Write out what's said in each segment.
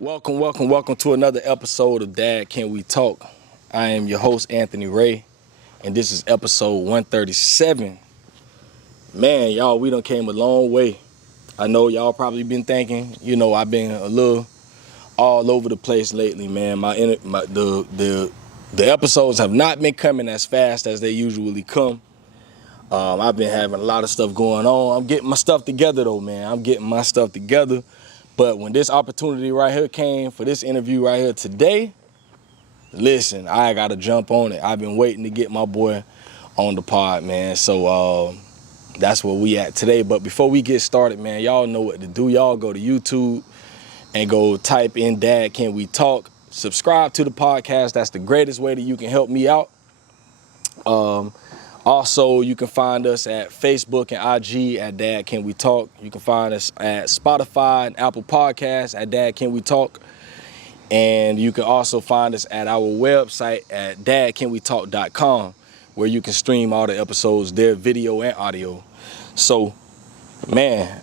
Welcome to another episode of Dad Can We Talk. I am your host, Anthony Ray, and this is episode 137. Man, y'all, we done came a long way. I know y'all probably been thinking, I've been a little all over the place lately, man. The episodes have not been coming as fast as they usually come. I've been having a lot of stuff going on. I'm getting my stuff together, though, man. But when this opportunity right here came for this interview right here today, listen, I got to jump on it. I've been waiting to get my boy on the pod, man. So that's where we at today. But before we get started, man, y'all know what to do. Y'all go to YouTube and go type in Dad Can We Talk. Subscribe to the podcast. That's the greatest way that you can help me out. Also, you can find us at Facebook and IG at Dad Can We Talk. You can find us at Spotify and Apple Podcasts at Dad Can We Talk. And you can also find us at our website at dadcanwetalk.com, where you can stream all the episodes there, video and audio. So, man,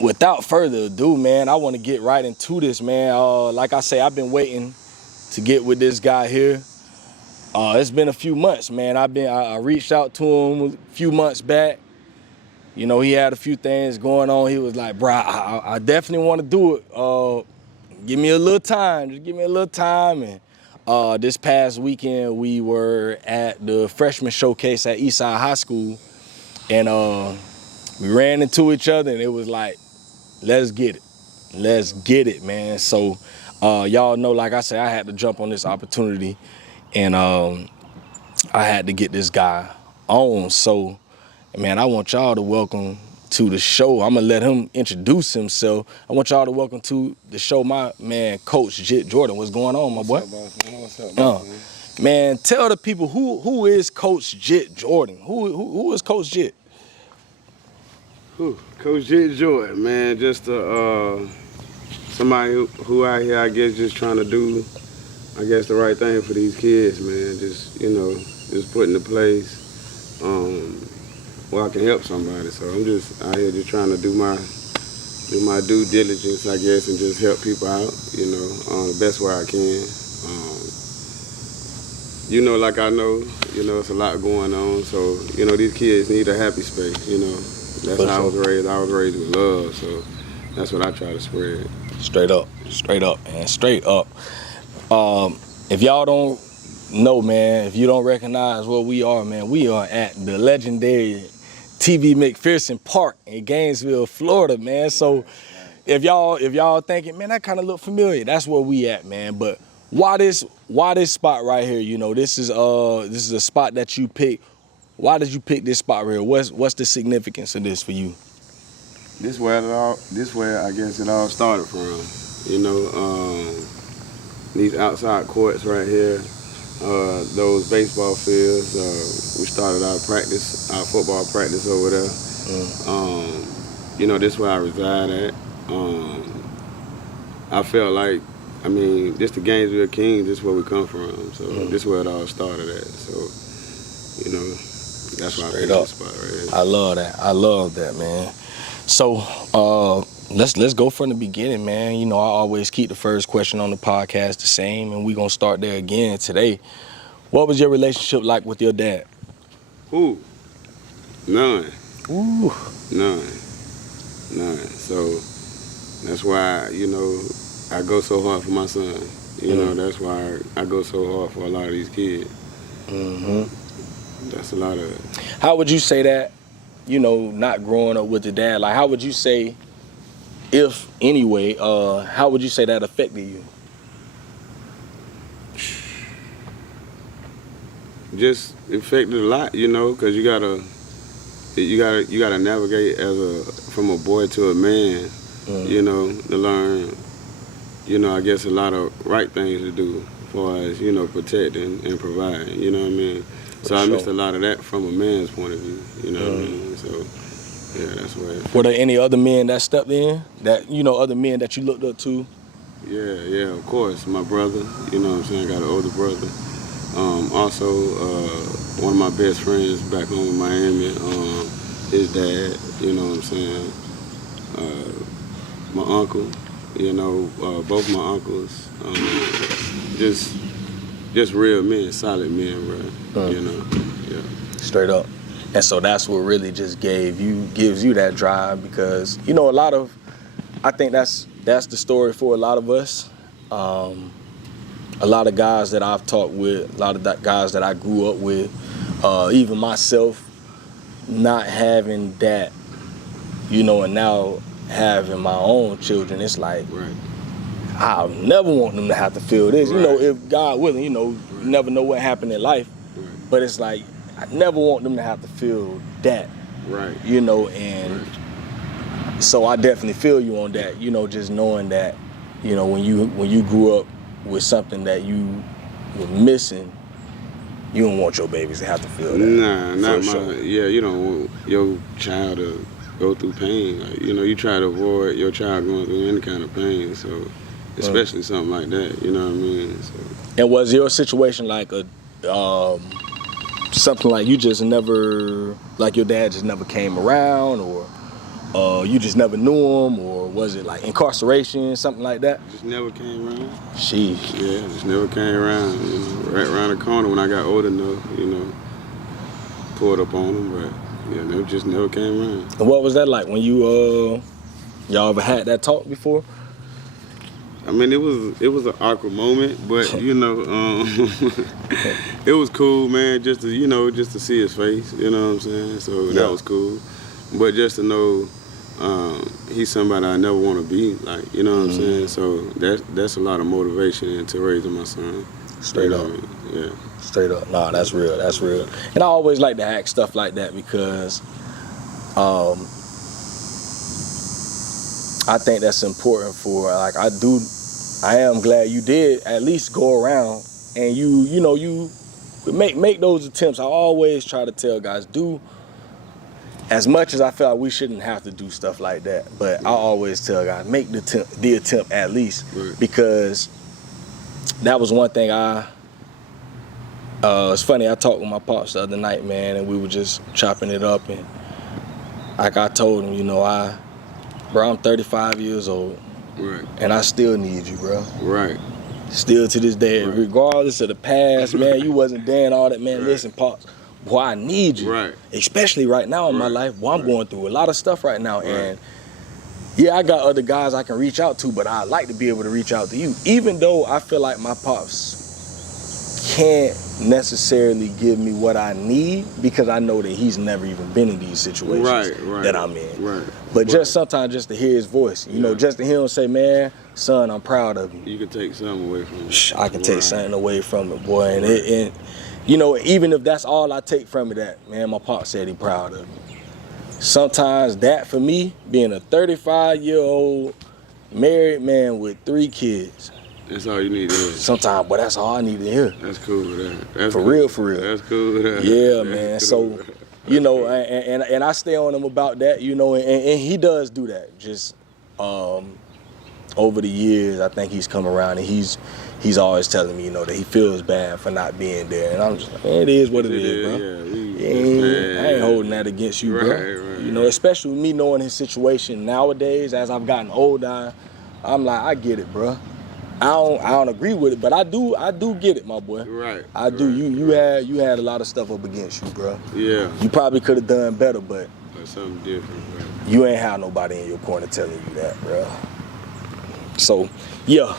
without further ado, man, I want to get right into this, man. Like I say, I've been waiting to get with this guy here. It's been a few months, man. I reached out to him a few months back. You know, he had a few things going on. He was like, bro, I definitely want to do it. Give me a little time. Just give me a little time. And this past weekend, we were at the freshman showcase at Eastside High School. And we ran into each other, and it was like, let's get it. Let's get it, man. So y'all know, like I said, I had to jump on this opportunity. And I had to get this guy on. So, man, I want y'all to welcome to the show. I'm going to let him introduce himself. I want y'all to welcome to the show my man, Coach Jit Jordan. What's going on, my boy? What's up, boss? Man, tell the people who is Coach Jit Jordan? Who is Coach Jit? Coach Jit Jordan, man, just somebody who out here, I guess, just trying to do, I guess, the right thing for these kids, man. Just put into place where I can help somebody. So I'm just out here just trying to do my due diligence, I guess, and just help people out, the best way I can. Like I know, it's a lot going on. So, these kids need a happy space, That's how I was raised. I was raised with love, so that's what I try to spread. Straight up, man, straight up. If y'all don't know, man, if you don't recognize what we are, man, we are at the legendary TV McPherson Park in Gainesville, Florida, man. So if y'all thinking, man, that kind of look familiar, that's where we at, man. But why this spot right here? This is a spot that you picked. Why did you pick this spot right here? What's the significance of this for you? This where I guess it all started from. These outside courts right here, those baseball fields. We started our football practice over there. This where I reside at. I felt like, this the Gainesville Kings, this where we come from. So this where it all started at. So, that's why I picked this spot right here. I love that, man. So, let's go from the beginning, man. I always keep the first question on the podcast the same, and we're going to start there again today. What was your relationship like with your dad? None. Ooh. None. So that's why, I go so hard for my son. That's why I go so hard for a lot of these kids. That's a lot of it. How would you say that, not growing up with your dad, like how would you say, if anyway, how would you say that affected you? Just affected a lot, because you gotta navigate from a boy to a man, to learn, I guess a lot of right things to do as far as, protect and provide, you know what I mean? So I missed a lot of that from a man's point of view, what I mean? So, yeah, that's where. Were there any other men that stepped in, that, other men that you looked up to? Yeah, of course. My brother, I got an older brother. Also, one of my best friends back home in Miami, his dad, my uncle, You know, both my uncles, just real men, solid men, bro. You know, yeah. Straight up. And so that's what really just gives you that drive, because, you know, I think that's the story for a lot of us. A lot of guys that I've talked with, a lot of guys that I grew up with, even myself, not having that, you know, and now having my own children, it's like, Right. I never want them to have to feel this. Right. You know, if God willing, you know, you never know what happened in life. Right. But it's like, I never want them to have to feel that. Right. You know, and so I definitely feel you on that, you know, just knowing that, you know, when you grew up with something that you were missing, you don't want your babies to have to feel that. Nah, not sure. Yeah, you don't want your child to go through pain. Like, you know, you try to avoid your child going through any kind of pain. So, especially something like that. You know what I mean? So. And was your situation like a something like you just never, like your dad just never came around, or you just never knew him, or was it like incarceration, something like that? Just never came around. Sheesh. Yeah, just never came around. You know, right around the corner when I got old enough, you know, pulled up on them, but yeah, just never came around. And what was that like when y'all ever had that talk before? I mean, it was an awkward moment, but you know, it was cool, man. Just to see his face, you know what I'm saying. So that was cool. But just to know he's somebody I never want to be, like, you know what I'm saying. So that's a lot of motivation into raising my son. Straight up. Yeah. Straight up. Nah, that's real. That's real. And I always like to ask stuff like that because I think that's important for, like, I am glad you did at least go around and you make those attempts. I always try to tell guys, do as much as I feel like we shouldn't have to do stuff like that, but I always tell guys, make the attempt at least, because that was one thing it's funny, I talked with my pops the other night, man, and we were just chopping it up, and like I told him, you know, I'm 35 years old. Right. And I still need you, bro. Right. Still to this day, regardless of the past, man, you wasn't there and all that, man. Listen, Pops, boy, I need you. Right. Especially right now in my life, boy, I'm going through a lot of stuff right now. And yeah, I got other guys I can reach out to, but I like to be able to reach out to you. Even though I feel like my Pops can't necessarily give me what I need, because I know that he's never even been in these situations that I'm in. Right. But just sometimes just to hear his voice, you know, just to hear him say, man, son, I'm proud of you. You can take something away from it. I can take something away from it, boy. And you know, even if that's all I take from it, that, man, my pop said he proud of me. Sometimes that, for me, being a 35-year-old married man with 3 kids, that's all you need to hear. sometimes, but that's all I need to hear. That's cool with that. That's For cool. real. That's cool with that. Yeah, man. So, you know, and I stay on him about that, you know, and he does do that. Just over the years, I think he's come around, and he's always telling me, you know, that he feels bad for not being there. And I'm just like, man, it is what it is, bro. I ain't holding that against you, bro. Right. You know, especially with me knowing his situation nowadays, as I've gotten older, I'm like, I get it, bro. I don't agree with it, but I do get it, my boy. Right. I do. You had a lot of stuff up against you, bro. Yeah. You probably could have done better, but something different, bro. You ain't have nobody in your corner telling you that, bro. So, yeah,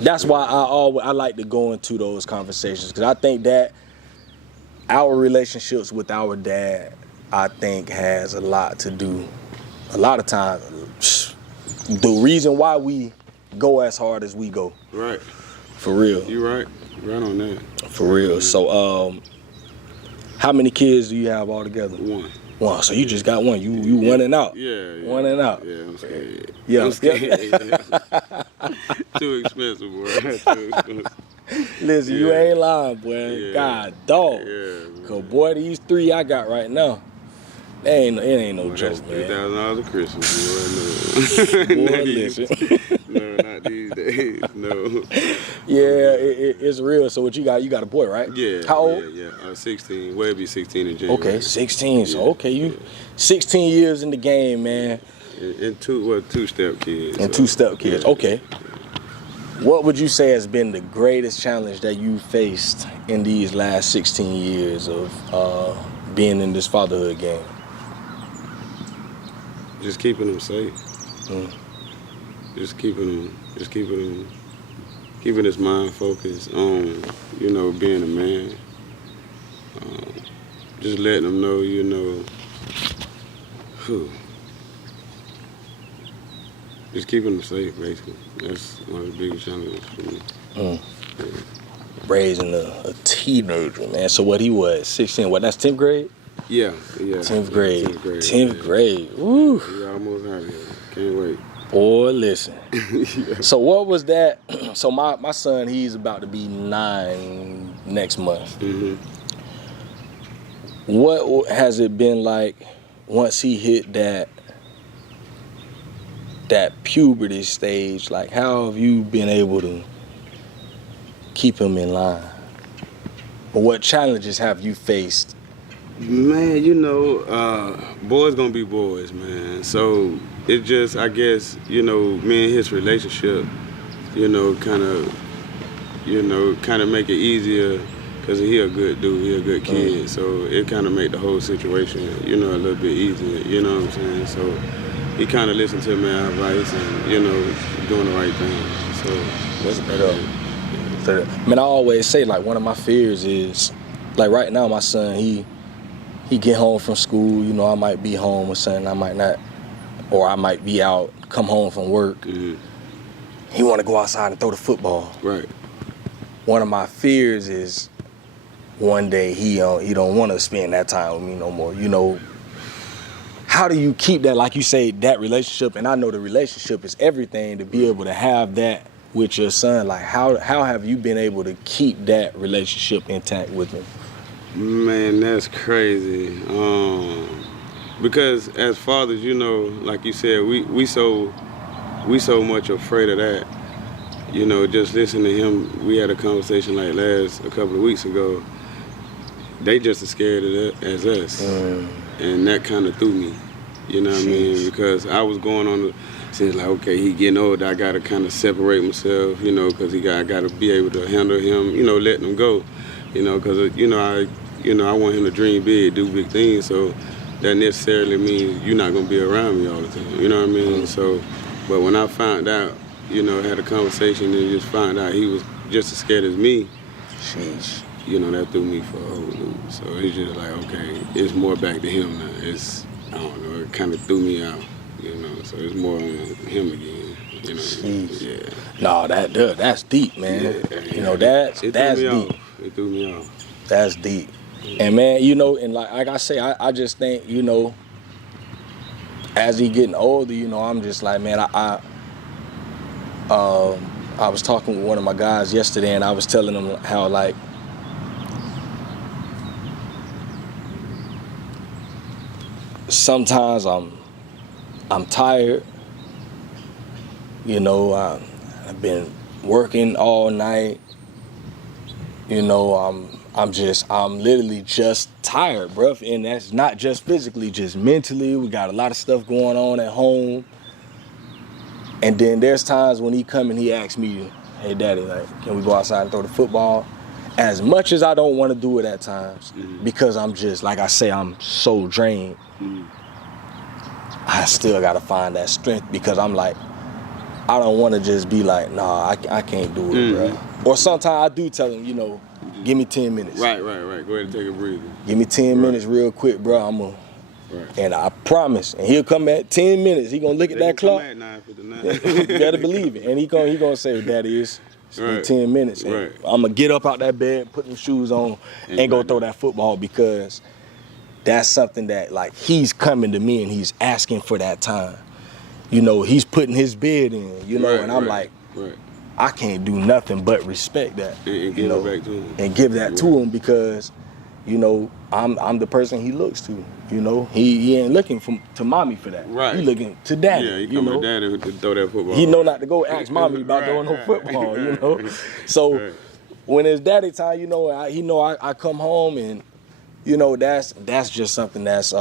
that's why I like to go into those conversations, because I think that our relationships with our dad, I think, has a lot to do. A lot of times, the reason why we go as hard as we go. Right. For real. You right. Right on that. For real. So, how many kids do you have altogether? 1. One. So you just got one. You one and out. Yeah. One and out. Yeah, I'm scared. Yeah. I'm scared. Too expensive, boy. Too expensive. Listen, you ain't lying, boy. Yeah. God, dog. Yeah. Cause boy, these 3 I got right now, it ain't no joke, man. $3,000 a Christmas, boy. No. Boy, listen. No, not these days. No. Yeah, it's real. So what you got? You got a boy, right? Yeah. How old? Yeah. 16. Well, be 16 in January. Okay, 16. So okay, you 16 years in the game, man. And two-step kids. And two-step kids, yeah. okay. What would you say has been the greatest challenge that you faced in these last 16 years of being in this fatherhood game? Just keeping them safe. Just keeping his mind focused on, being a man. Just letting him know, just keeping him safe, basically. That's one of the biggest challenges for me. Yeah. Raising a teenager, man. So what he was, 16, that's 10th grade? Yeah. 10th grade. 10th grade. Woo. We almost out here. Can't wait. Boy, listen. Yeah. So what was that? So my son, he's about to be 9 next month. Mm-hmm. What has it been like once he hit that puberty stage? Like, how have you been able to keep him in line? Or what challenges have you faced? Man, boys gonna be boys, man. So it just, I guess, me and his relationship, kind of make it easier, because he a good dude, he a good kid. So it kind of make the whole situation, a little bit easier, you know what I'm saying? So he kind of listened to my advice and, doing the right thing. So that's better. Man, I always say, like, one of my fears is, like, right now my son, he get home from school, I might be home or something, I might not, or I might be out, come home from work. Mm-hmm. He want to go outside and throw the football. Right. One of my fears is one day he don't want to spend that time with me no more. How do you keep that, like you say, that relationship? And I know the relationship is everything, to be able to have that with your son. Like, how have you been able to keep that relationship intact with him? Man, that's crazy. Because as fathers, like you said, we so much afraid of that. Just listening to him, we had a conversation like a couple of weeks ago. They just as scared as us. And that kind of threw me, you know what I mean? Because I was going on the sense like, okay, he getting older, I got to kind of separate myself, because I got to be able to handle him, letting him go, because, I want him to dream big, do big things, so that necessarily means you're not going to be around me all the time, you know what I mean? So, but when I found out, had a conversation and just found out he was just as scared as me, Sheesh. That threw me for a whole loop. So it's just like, okay, it's more back to him now. I don't know, it kind of threw me out, so it's more on him again, Jeez. Yeah. No, that's deep, man. That's deep. It threw me off. That's deep. And man, and like I say, I just think, as he getting older, I'm just like, man, I was talking with one of my guys yesterday, and I was telling him how, like, sometimes I'm tired. I've been working all night. I'm literally just tired, bruh. And that's not just physically, just mentally. We got a lot of stuff going on at home. And then there's times when he come and he asks me, hey, Daddy, like, can we go outside and throw the football? As much as I don't want to do it at times, because I'm just, like I say, I'm so drained, I still got to find that strength, because I'm like, I don't want to just be like, nah, I can't do it, bro. Or sometimes I do tell him, give me 10 minutes. Right. Go ahead and take a breather. Give me 10 minutes real quick, bro. Right. And I promise, and he'll come at 10 minutes. He gonna look at that clock. Come at 9:59. You better believe it. And he gonna say, Daddy, it's been 10 minutes. And I'm gonna get up out that bed, put them shoes on, and go throw that football, because that's something that, like, he's coming to me and he's asking for that time. He's putting his bid in, and I'm like, I can't do nothing but respect that. And give it back to him. And give that to him, because, I'm the person he looks to. He ain't looking to mommy for that. Right. He looking to daddy. Yeah, he come to daddy to throw that football. He know not to go ask mommy about throwing no football, So when it's daddy time, I come home, and that's just something that's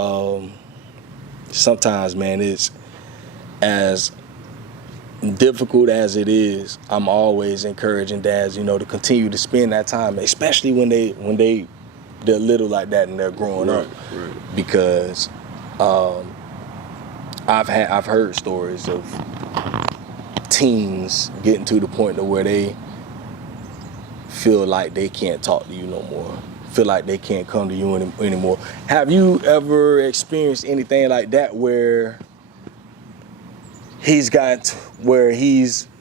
sometimes, man, as difficult as it is, I'm always encouraging dads, to continue to spend that time, especially when they're little like that and they're growing up. Right. Because I've heard stories of teens getting to the point to where they feel like they can't talk to you no more, feel like they can't come to you anymore. Have you ever experienced anything like that where he's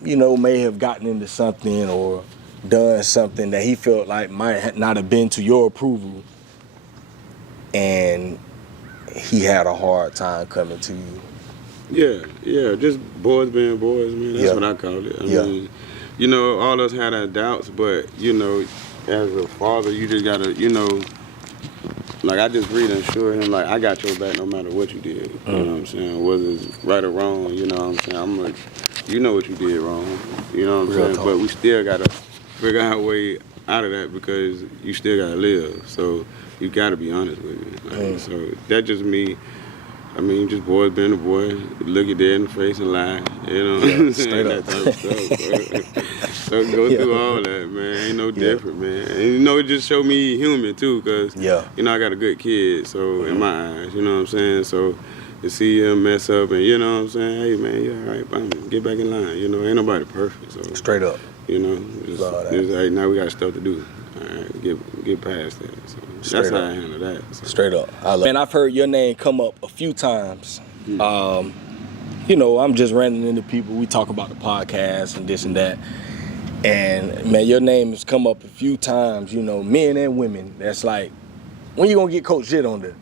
may have gotten into something or done something that he felt like might not have been to your approval, and he had a hard time coming to you? Yeah, just boys being boys, man. That's what I call it. I mean, all us had our doubts, but, as a father, you just gotta, like I just reassure him, like, I got your back no matter what you did. You know what I'm saying? Whether it's right or wrong, you know what I'm saying? I'm like, you know what you did wrong. You know what I'm saying? Talk. But we still gotta figure out a way out of that because you still gotta live. So you gotta be honest with me. Like, so that just me. I mean, just boys being a boy, look your dad in the face and lie, you know what I'm saying? That type of stuff. So go through all that, man. Ain't no different, man. And it just showed me human too, because I got a good kid, so in my eyes, you know what I'm saying? So to see him mess up and you know what I'm saying, hey man, you all right, bam, get back in line. Ain't nobody perfect. So straight up. It's like now we got stuff to do. All right, get past that. So that's how I handle that. So. Straight up. Man, I've heard your name come up a few times. I'm just running into people. We talk about the podcast and this and that. And, man, your name has come up a few times, men and women. That's like, when you going to get Coach Jit on there?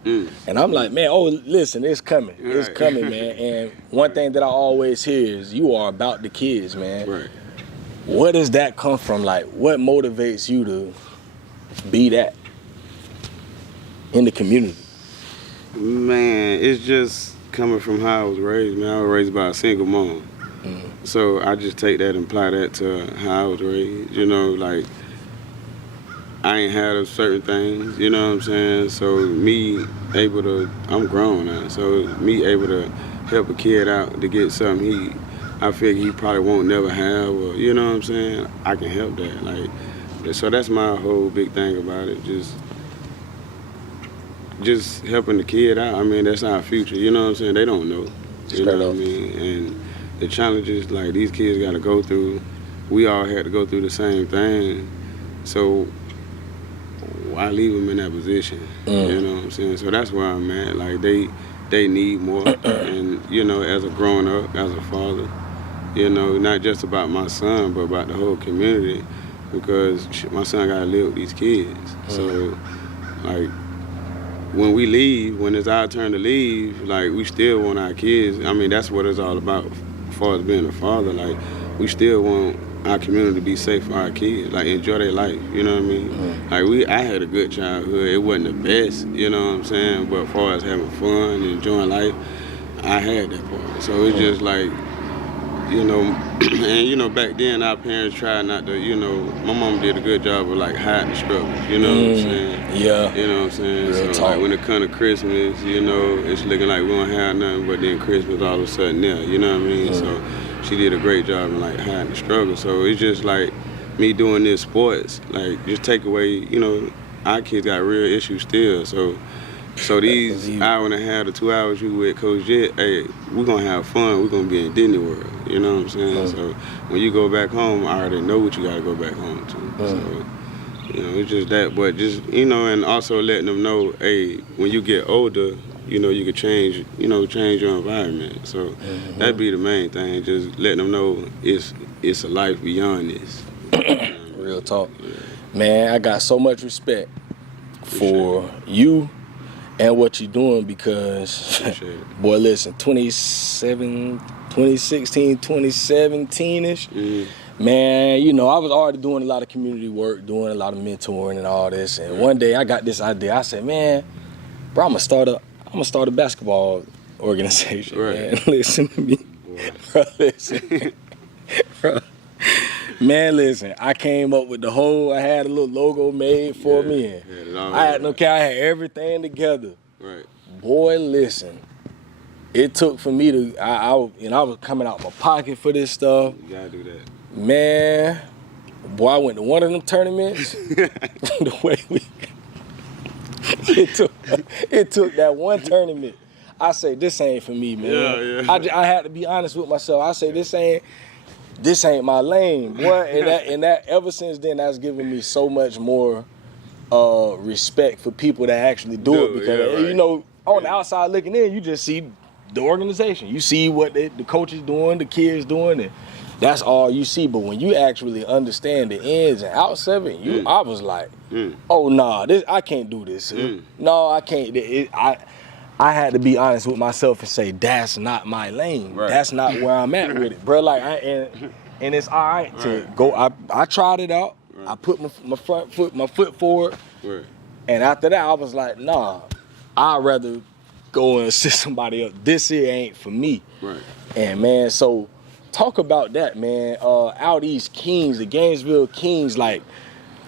And I'm like, man, listen, it's coming. It's coming, man. And one thing that I always hear is you are about the kids, man. Right. Where does that come from? Like, what motivates you to be that in the community? Man, it's just coming from how I was raised, man. I was raised by a single mom. So I just take that and apply that to how I was raised. Like, I ain't had a certain things, you know what I'm saying? So I'm grown now, so me able to help a kid out to get something I figure he probably won't never have, or you know what I'm saying? I can help that. Like, so that's my whole big thing about it. Just helping the kid out. I mean, that's our future. You know what I'm saying? They don't know. You know what I mean? And the challenges like these kids got to go through, we all had to go through the same thing. So why leave them in that position? You know what I'm saying? So that's where I'm at. Like they need more. And as a growing up, as a father. Not just about my son, but about the whole community, because my son gotta live with these kids. So, like, when we leave, when it's our turn to leave, like, we still want our kids. I mean, that's what it's all about, as far as being a father. Like, we still want our community to be safe for our kids, like, enjoy their life, you know what I mean? Like, I had a good childhood. It wasn't the best, you know what I'm saying? But as far as having fun and enjoying life, I had that part. So it's just like, and back then our parents tried not to, my mom did a good job of like hiding the struggles, you know what I'm saying? Yeah. You know what I'm saying? Real so talk. like when it comes to Christmas, it's looking like we don't have nothing, but then Christmas all of a sudden there, you know what I mean? So she did a great job in like hiding the struggle. So it's just like me doing this sports, like just take away, our kids got real issues still. So these hour and a half to 2 hours you with Coach Jit, hey, we're going to have fun. We're going to be in Disney World. You know what I'm saying? So when you go back home, I already know what you got to go back home to. So, it's just that. But just, and also letting them know, hey, when you get older, you can change your environment. So that'd be the main thing. Just letting them know it's a life beyond this. Real talk. Man, I got so much respect for you and what you're doing, because, boy, listen, 2016, 2017-ish, man, I was already doing a lot of community work, doing a lot of mentoring and all this. And one day I got this idea. I said, man, bro, I'm gonna start a basketball organization. Man, listen to me, bro. Listen, bro. Man, listen, I came up with I had a little logo made for me. I had no care, I had everything together. Right. Boy, listen, it took for me to, I was coming out my pocket for this stuff. You gotta do that. Man, boy, I went to one of them tournaments. The way it took that one tournament. I say, this ain't for me, man. Yeah. I had to be honest with myself. I say, this ain't my lane, boy. And that ever since then, that's given me so much more respect for people that actually do it. Because, you know, on the outside looking in, you just see the organization. You see what the coaches doing, the kids doing, and that's all you see. But when you actually understand the ins and outs of it, I was like, oh, nah, I can't do this. No, I can't. I had to be honest with myself and say, that's not my lane. Right. That's not where I'm at with it, bro. Like, and it's all right to go. I tried it out. Right. I put my foot forward. Right. And after that, I was like, nah, I'd rather go and assist somebody else. This here ain't for me. Right. And, man, so talk about that, man. Outeast Kings, the Gainesville Kings, like,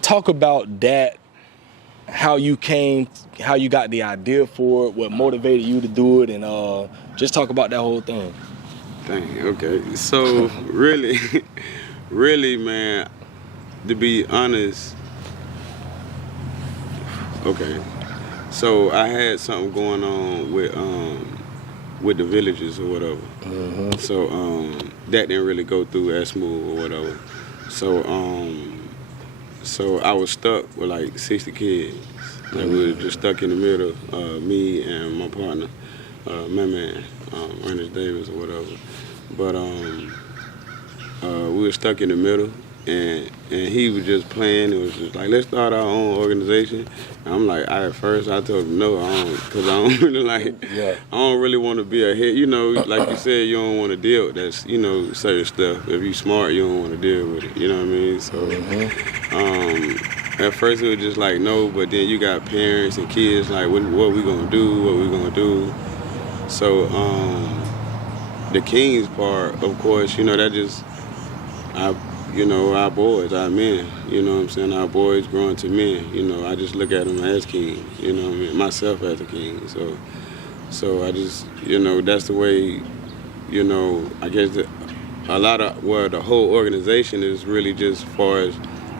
talk about that, how you got the idea for it, what motivated you to do it, and just talk about that whole thing. Dang, okay. So, really, really, man, to be honest, okay. So I had something going on with the villages or whatever. Mm-hmm. So that didn't really go through as smooth or whatever. So I was stuck with like 60 kids. Like we were just stuck in the middle, me and my partner, my man, Ernest Davis or whatever. But we were stuck in the middle, and he was just playing. It was just like, let's start our own organization. And I'm like, at first I told him no, because I don't really like, I don't really want to be a head. You know, like you said, you don't want to deal with that, you know, certain stuff. If you smart, you don't want to deal with it. You know what I mean? So, at first it was just like no, but then you got parents and kids like, what we gonna do? What we gonna do? So, the Kings part, of course, you know, that just, our boys, our men, you know what I'm saying? Our boys growing to men, you know, I just look at them as kings, you know what I mean? Myself as a king, so I just, you know, that's the way, you know, I guess the whole organization is really just as far as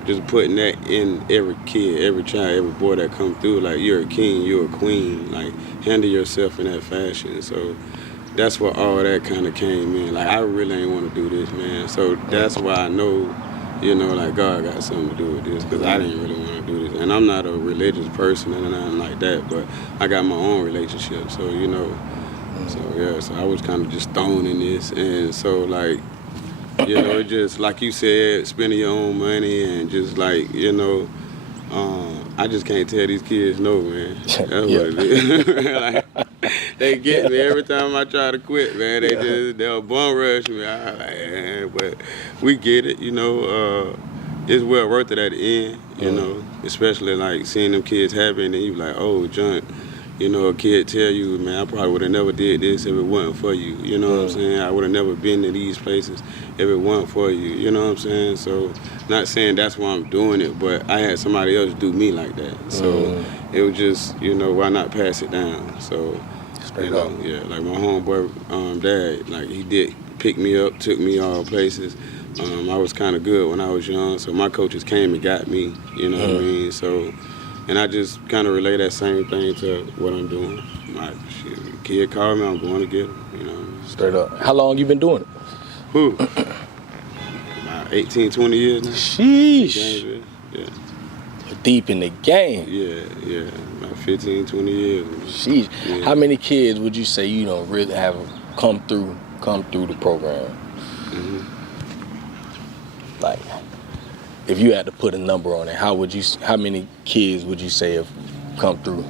just putting that in every kid, every child, every boy that come through, like, you're a king, you're a queen, like, handle yourself in that fashion, so that's where all that kind of came in. Like, I really ain't want to do this, man. So that's why I know, you know, like, God got something to do with this, because I didn't really want to do this. And I'm not a religious person and nothing like that, but I got my own relationship. So, you know, so I was kind of just thrown in this. And so, like, you know, it just, like you said, spending your own money and just, like, you know, I just can't tell these kids no, man. That's what it is. Like, they get me every time I try to quit, man. They'll bum rush me. I'm like, man, but we get it, you know. It's well worth it at the end, you know, especially like seeing them kids happy and then you like, oh, John, you know, a kid tell you, man, I probably would have never did this if it wasn't for you. You know what I'm saying? I would have never been to these places if it wasn't for you. You know what I'm saying? So, not saying that's why I'm doing it, but I had somebody else do me like that. So, it was just, you know, why not pass it down? So, straight you know, up. like my homeboy dad, like he did pick me up, took me all places. I was kind of good when I was young, so my coaches came and got me. You know what I mean? So. And I just kind of relay that same thing to what I'm doing. Like, shit, kid called me, I'm going to get him, you know. Straight up. How long you been doing it? Who? About 18, 20 years now. Sheesh. Yeah. Deep in the game. Yeah. About 15, 20 years. Sheesh. Yeah. How many kids would you say you don't really have come through the program? Like, if you had to put a number on it, how many kids would you say have come through?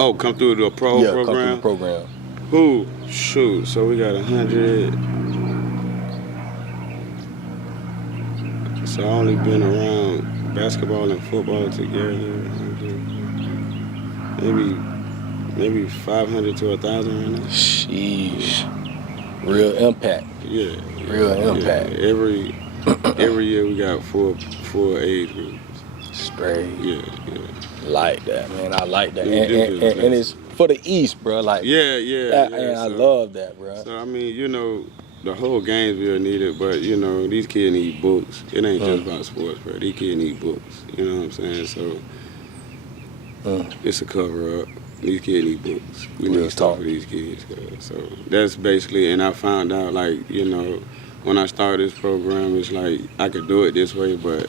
Oh, come through the program? Yeah, come through the program. Who? Shoot, so we got 100. So I only been around basketball and football together. Maybe 500 to 1,000 right now. Sheesh. Real impact. Yeah. Real impact. Yeah. Every year we got four age groups. Straight. Yeah. Like that, man. I like that. And it's for the East, bro. Like I love that, bro. So I mean, you know, the whole Gainesville need it, but you know, these kids need books. It ain't just about sports, bro. These kids need books. You know what I'm saying? So it's a cover up. These kids need books. We need stuff for these kids. So that's basically, and I found out, like, you know, when I started this program, it's like I could do it this way, but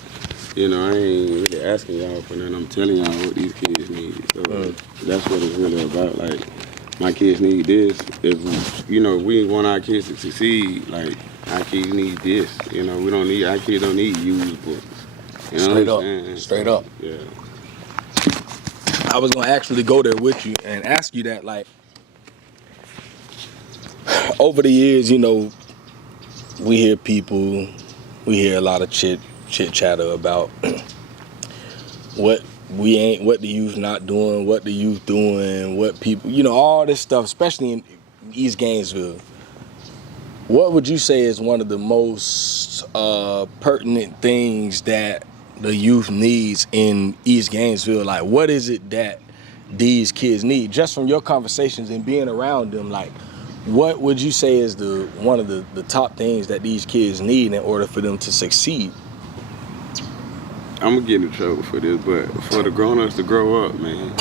you know, I ain't really asking y'all for nothing. I'm telling y'all what these kids need. So that's what it's really about. Like, my kids need this. If you know, we want our kids to succeed, like our kids need this. You know, our kids don't need used books. You know Straight up. Yeah. I was gonna actually go there with you and ask you that, like, over the years, you know, we hear a lot of chit chatter about what the youth not doing, what the youth doing, what people, you know, all this stuff, especially in East Gainesville. What would you say is one of the most pertinent things that the youth needs in East Gainesville? Like, what is it that these kids need? Just from your conversations and being around them, like, what would you say is one of the top things that these kids need in order for them to succeed? I'm gonna get in trouble for this, but for the grown-ups to grow up, man.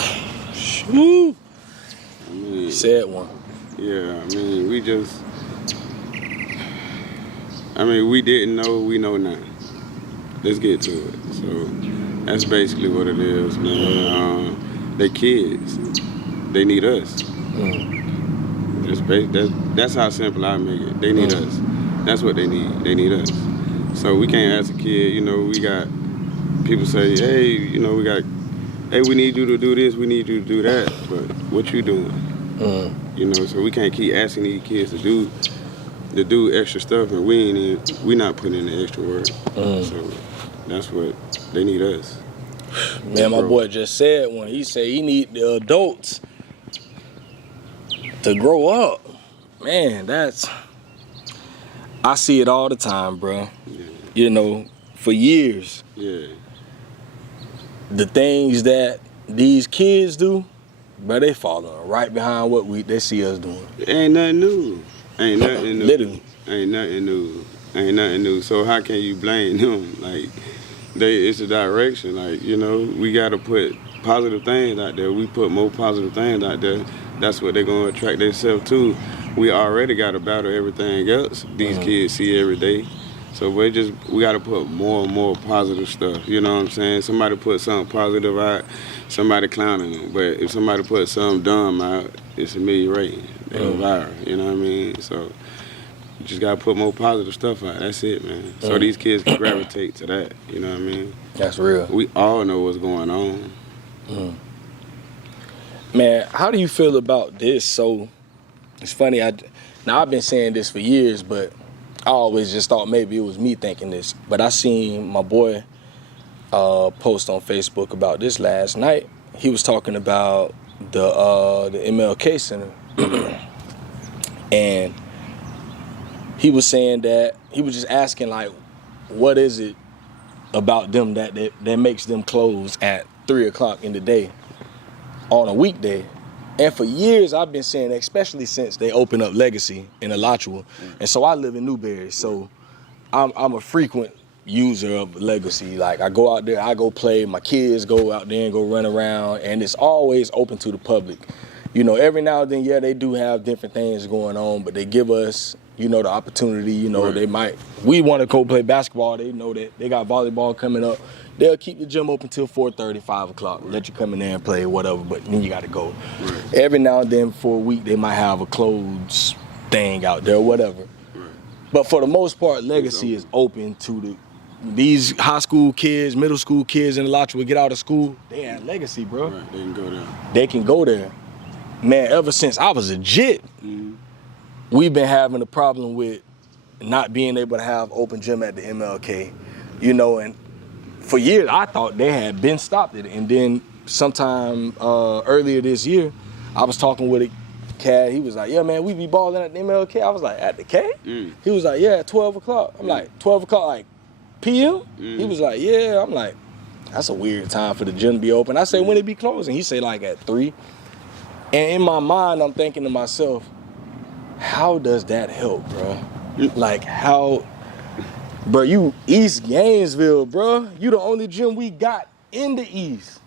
Woo. I mean, said one. Yeah, I mean, we didn't know, we know now. Let's get to it. So that's basically what it is, man. They kids. They need us. That's how simple I make it. They need us. That's what they need. They need us. So we can't ask a kid, you know, we got people say, hey, you know, we need you to do this, we need you to do that, but what you doing? You know, so we can't keep asking these kids to do extra stuff, and we not putting in the extra work. So that's what they need us. Man, my boy just said one. He said he need the adults to grow up. Man, I see it all the time, bro. Yeah. You know, for years. Yeah. The things that these kids do, bro, they following right behind what they see us doing. Ain't nothing new. Ain't nothing new. Literally. Ain't nothing new. Ain't nothing new. So how can you blame them? Like, it's a direction. Like, you know, we got to put positive things out there. We put more positive things out there. That's what they're going to attract themselves to. We already got to battle everything else these kids see every day. So we got to put more and more positive stuff. You know what I'm saying? Somebody put something positive out, somebody clowning them. But if somebody put something dumb out, it's a million rating. They go viral. You know what I mean? So you just got to put more positive stuff out. That's it, man. So these kids can gravitate to that. You know what I mean? That's real. We all know what's going on. Man, how do you feel about this? So it's funny. I've been saying this for years, but I always just thought maybe it was me thinking this. But I seen my boy post on Facebook about this last night. He was talking about the MLK Center, and he was saying that he was just asking, like, what is it about them that makes them close at 3 o'clock in the day on a weekday? And for years I've been saying, especially since they opened up Legacy in Alachua, and so I live in Newberry, so I'm a frequent user of Legacy. Like, I go out there, I go play, my kids go out there and go run around, and it's always open to the public. You know, every now and then, yeah, they do have different things going on, but they give us, you know, the opportunity. You know, we want to go play basketball. They know that they got volleyball coming up. They'll keep the gym open till 4:30, 5 o'clock. Let you come in there and play, whatever, but then you got to go. Right. Every now and then for a week, they might have a clothes thing out there, whatever. Right. But for the most part, Legacy is open to these high school kids, middle school kids in Alachua get out of school. They at Legacy, bro. Right. They can go there. They can go there. Man, ever since I was a jit, we've been having a problem with not being able to have open gym at the MLK, you know, and for years I thought they had been stopped it. And then sometime earlier this year, I was talking with a cat. He was like, yeah, man, we be balling at the MLK. I was like, at the K? He was like, yeah, at 12 o'clock. I'm like, 12 o'clock, like PM? He was like, yeah. I'm like, that's a weird time for the gym to be open. I said, when it be closing? He said, like, at 3. And in my mind, I'm thinking to myself, how does that help, bro? Like, how, bro, you East Gainesville, bro. You the only gym we got in the East.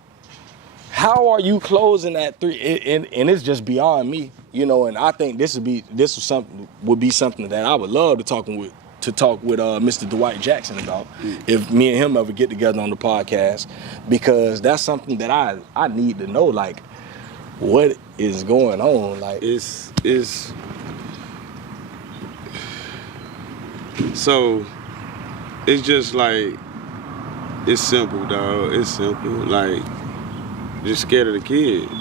How are you closing that 3? And it's just beyond me, you know. And I think this would be something that I would love to talk with Mr. Dwight Jackson about if me and him ever get together on the podcast, because that's something that I need to know. Like, what is going on? Like, it's so it's just like, it's simple, dog. It's simple. Like, just scared of the kids.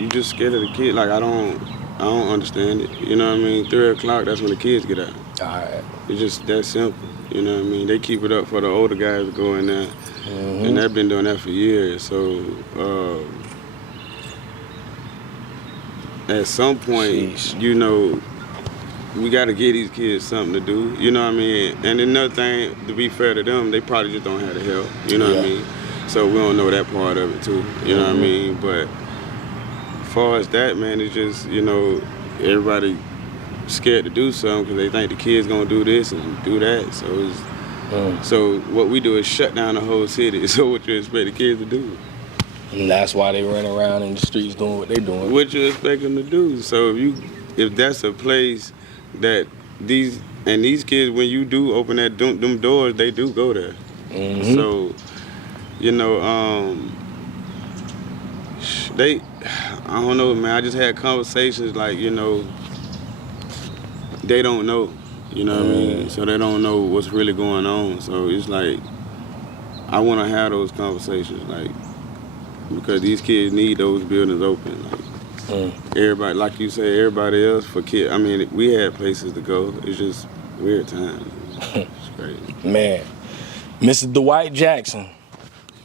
You just scared of the kids. Like, I don't understand it. You know what I mean? 3 o'clock, that's when the kids get out. all right. It's just that simple. You know what I mean? They keep it up for the older guys to go in there. And they've been doing that for years. So at some point, you know, we got to give these kids something to do. You know what I mean? And another thing, to be fair to them, they probably just don't have the help. You know what I mean? So we don't know that part of it too. You know what I mean? But as far as that, man, it's just, you know, everybody scared to do something because they think the kid's gonna do this and do that. So so what we do is shut down the whole city. So what you expect the kids to do? And that's why they run around in the streets doing what they doing. What you expect them to do? So if that's a place that these kids, when you do open them doors, they do go there. So, you know, I don't know, man. I just had conversations like, you know, they don't know, you know what I mean? So they don't know what's really going on. So it's like, I want to have those conversations, like, because these kids need those buildings open. Like, everybody, like you say, everybody else for kids. I mean, we had places to go. It's just weird times. It's crazy. Man, Mr. Dwight Jackson,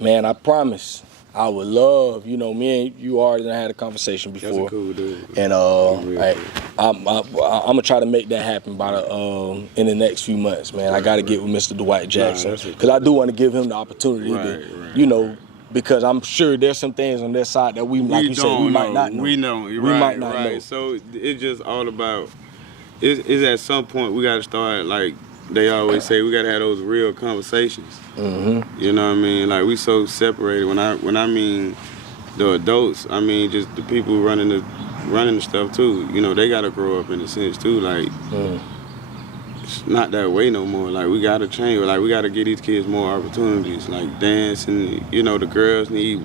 man, I promise I would love, you know, me and you already had a conversation before. That's a cool dude. And I'm gonna try to make that happen by in the next few months, man. I got to get with Mr. Dwight Jackson because I do want to give him the opportunity to, you know, because I'm sure there's some things on their side that we like you said, we might not know. We know. We might not know. So it's just all about, it's at some point we got to start, like they always say, we got to have those real conversations. You know what I mean? Like, we so separated. When I mean the adults, I mean just the people running the stuff too. You know, they got to grow up in a sense too. Like, it's not that way no more. Like, we got to change. Like, we got to give these kids more opportunities. Like, dancing. You know, our girls need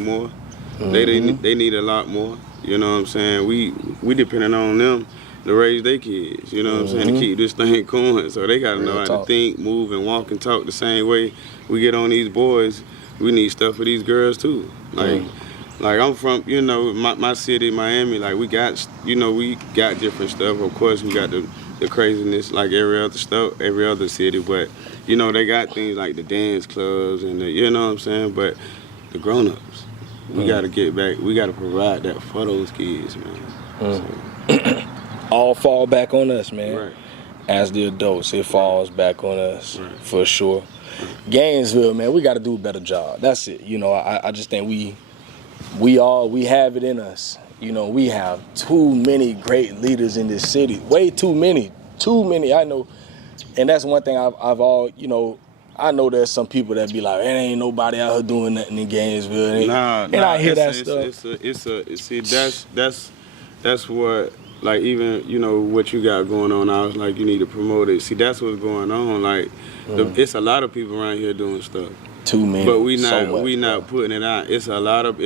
more. They need a lot more. You know what I'm saying? We depending on them to raise their kids, you know what I'm saying, to keep this thing going. So they got to know how to think, move, and walk and talk the same way we get on these boys. We need stuff for these girls too. Like I'm from, you know, my city, Miami, like we got different stuff. Of course, we got the craziness like every other city, but, you know, they got things like the dance clubs and you know what I'm saying, but the grown-ups, we got to get back, we got to provide that for those kids, man. So. All fall back on us, man. Right. As the adults, it falls back on us for sure. Gainesville, man, we got to do a better job. That's it. You know, I just think we have it in us. You know, we have too many great leaders in this city. Way too many. I know, and that's one thing I know there's some people that be like, ain't nobody out here doing nothing in Gainesville. I hear that stuff. That's what. Like, even, you know, what you got going on, I was like, you need to promote it. See, that's what's going on. Like, it's a lot of people around here doing stuff. Too many. But we not putting it out. It's a lot of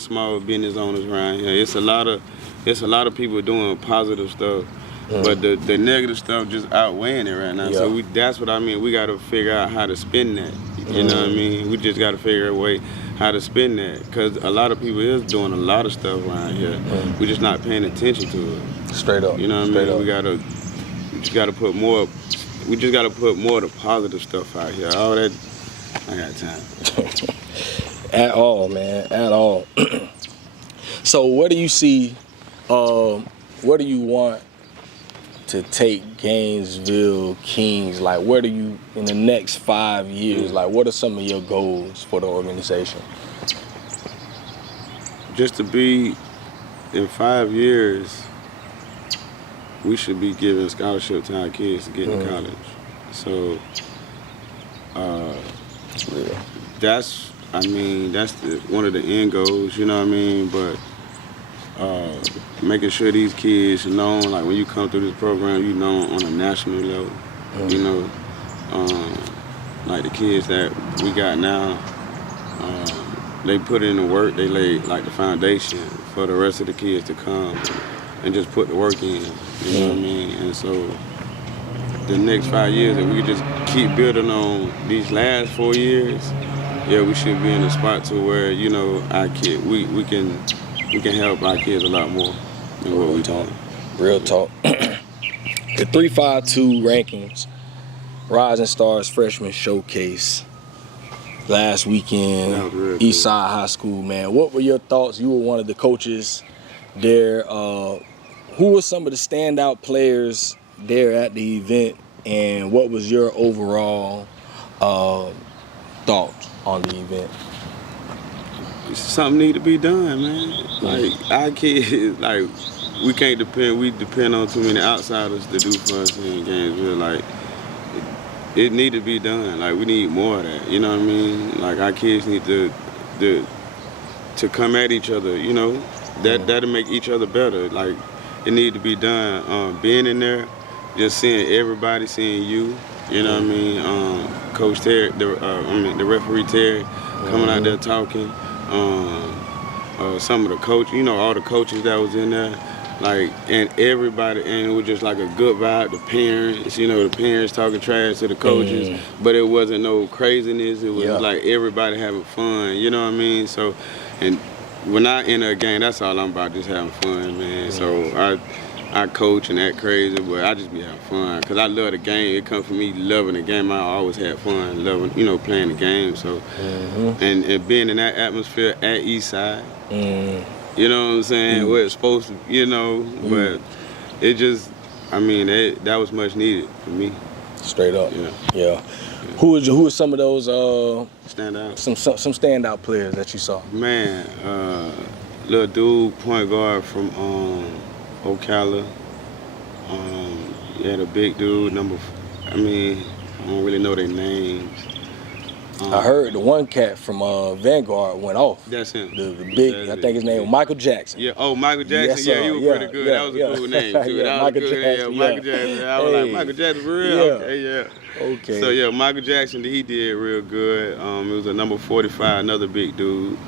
small business owners around here. It's a lot of people doing positive stuff. But the negative stuff just outweighing it right now. Yeah. So that's what I mean. We got to figure out how to spin that. You know what I mean? We just got to figure a way how to spin that, because a lot of people is doing a lot of stuff around here. We're just not paying attention to it. Straight up. You know what I mean? We just got to put more of the positive stuff out here. All that, I got time. At all, man. At all. So what do you see, what do you want to take Gainesville Kings? Like, where do you, in the next 5 years, like, what are some of your goals for the organization? just to be in 5 years, we should be giving scholarship to our kids to get to college. So that's one of the end goals, you know what I mean? But making sure these kids are known, like when you come through this program, you know on a national level, you know, like the kids that we got now, they put in the work, they laid like the foundation for the rest of the kids to come and just put the work in, you know what I mean? And so the next 5 years, if we just keep building on these last 4 years, yeah, we should be in a spot to where, you know, our kid, we can help our kids a lot more than what we doing. Real talk. The 352 rankings, Rising Stars Freshman Showcase last weekend, Eastside High School, man. What were your thoughts? You were one of the coaches there. Who were some of the standout players there at the event, and what was your overall thoughts on the event? Something need to be done, man. Like our kids, like we depend on too many outsiders to do for us in Gainesville. Like it need to be done. Like we need more of that. You know what I mean? Like our kids need to come at each other. You know, that'll make each other better. Like it need to be done. Being in there, just seeing everybody, seeing you. You know what I mean? Coach Terry, the referee Terry, coming out there talking. Some of the coaches, you know, all the coaches that was in there, like, and everybody, and it was just like a good vibe. The parents, you know, the parents talking trash to the coaches, but it wasn't no craziness. It was like everybody having fun, you know what I mean? So, and when I enter a game, that's all I'm about, just having fun, man. So I coach and act crazy, but I just be having fun because I love the game. It comes from me loving the game. I always had fun loving, you know, playing the game. So, and being in that atmosphere at Eastside, you know what I'm saying? Where it's supposed to, you know, but it just, I mean, that was much needed for me. Straight up. Yeah. Who are some of those standout? Some standout players that you saw? Man, little dude, point guard from Ocala. Yeah, the big dude, I don't really know their names. I heard the one cat from Vanguard went off. That's him. The big, I think his name was Michael Jackson. Yeah, Michael Jackson. Yes, he was pretty good. That was a cool name too. Michael Jackson. Michael Jackson. I was like, Michael Jackson for real? Okay. So yeah, Michael Jackson, he did real good. It was a number 45, another big dude.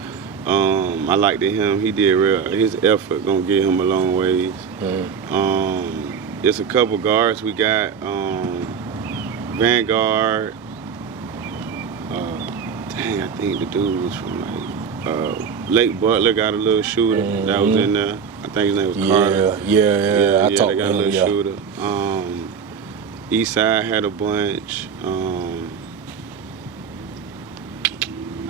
I liked him. He did real. His effort gonna get him a long ways. There's a couple guards we got. Vanguard. I think the dude was from like Lake Butler, got a little shooter that was in there. I think his name was Carter. Yeah. I talked they got a little shooter. Eastside had a bunch. I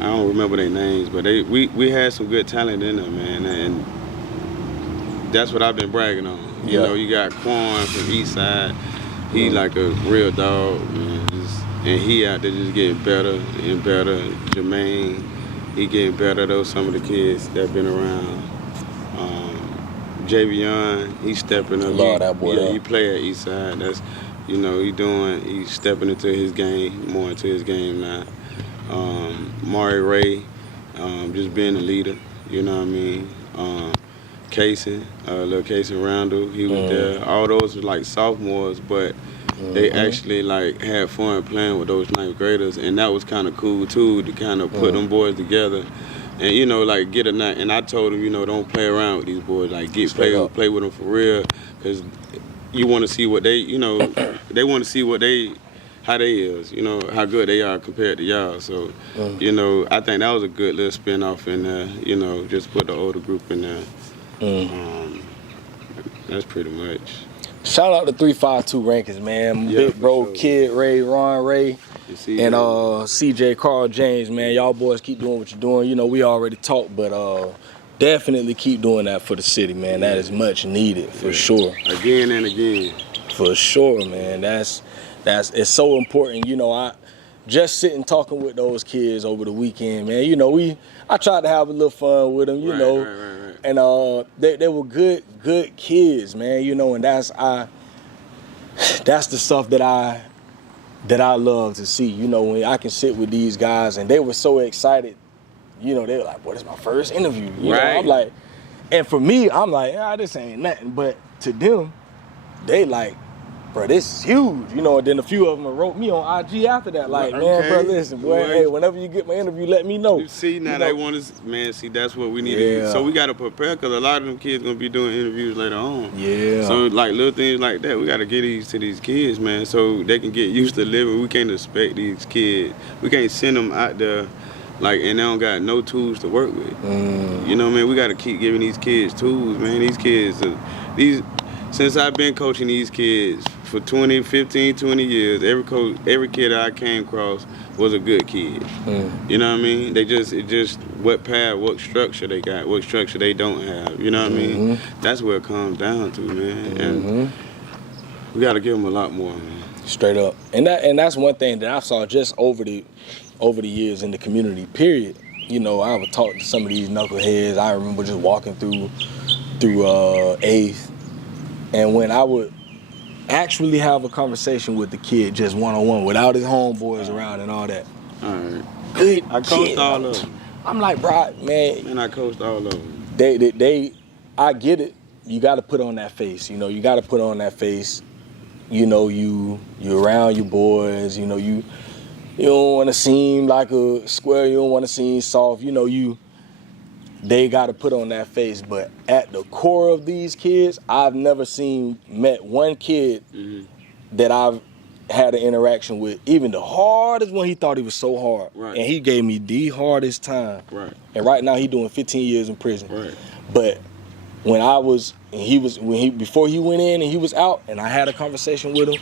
don't remember their names, but we had some good talent in there, man, and that's what I've been bragging on. You know, you got Quan from Eastside. He like a real dog, man. And he out there just getting better and better. Jermaine, he getting better. Those some of the kids that been around. Javion, he's stepping up. Love that boy. Yeah, he play at Eastside. That's, you know, he's stepping into his game, more into his game now. Mari Ray, just being a leader, you know what I mean? Casey, little Casey Randall, he was there. All those were like sophomores, but they actually like had fun playing with those ninth graders, and that was kind of cool too, to kind of put them boys together, and you know, like get a night. And I told them, you know, don't play around with these boys, like play with them for real, because you want to see what they, you know, they want to see how they is, you know, how good they are compared to y'all. So, you know, I think that was a good little spin-off in there, you know, just put the older group in there. That's pretty much. Shout out to 352 rankings, man. Big Bro, sure. Kid Ray, Ron Ray, and CJ Carl James, man. Y'all boys keep doing what you're doing. You know, we already talked, but definitely keep doing that for the city, man. That is much needed, for sure. Again and again. For sure, man. That's it's so important. You know, just sitting talking with those kids over the weekend, man. You know, I tried to have a little fun with them, you know. Right. And they were good kids, man, you know, and that's the stuff that I love to see, you know, when I can sit with these guys and they were so excited, you know, they were like, boy, this is my first interview. You know, I'm like, and for me, I'm like, this ain't nothing. But to them, they like, bro, this is huge, you know. And then a few of them wrote me on IG after that, like, man, bro, listen, boy, hey, whenever you get my interview, let me know. You see, now they want to, man, see, that's what we need to do. So we got to prepare, because a lot of them kids going to be doing interviews later on. Yeah. So, like, little things like that, we got to get these to these kids, man, so they can get used to living. We can't expect these kids. We can't send them out there, like, and they don't got no tools to work with. You know what I mean? We got to keep giving these kids tools, man. These kids, since I've been coaching these kids for 20 years, every kid I came across was a good kid. You know what I mean? It just what path, what structure they got, what structure they don't have. You know what I mean? That's where it comes down to, man. And we got to give them a lot more, man. Straight up. And that's one thing that I saw just over the years in the community, period. You know, I would talk to some of these knuckleheads. I remember just walking through 8th, and when I would actually have a conversation with the kid just one-on-one without his homeboys around and all that. All right. Good I coached all of them. I'm like, bro, man. And I coached all of them. I get it. You got to put on that face. You know, you got to put on that face. You know, you around your boys. You know, you don't want to seem like a square. You don't want to seem soft. You know, they got to put on that face. But at the core of these kids, I've never met one kid that I've had an interaction with, even the hardest one. He thought he was so hard. Right. And he gave me the hardest time. Right. And right now he doing 15 years in prison. Right. But before he went in and he was out and I had a conversation with him,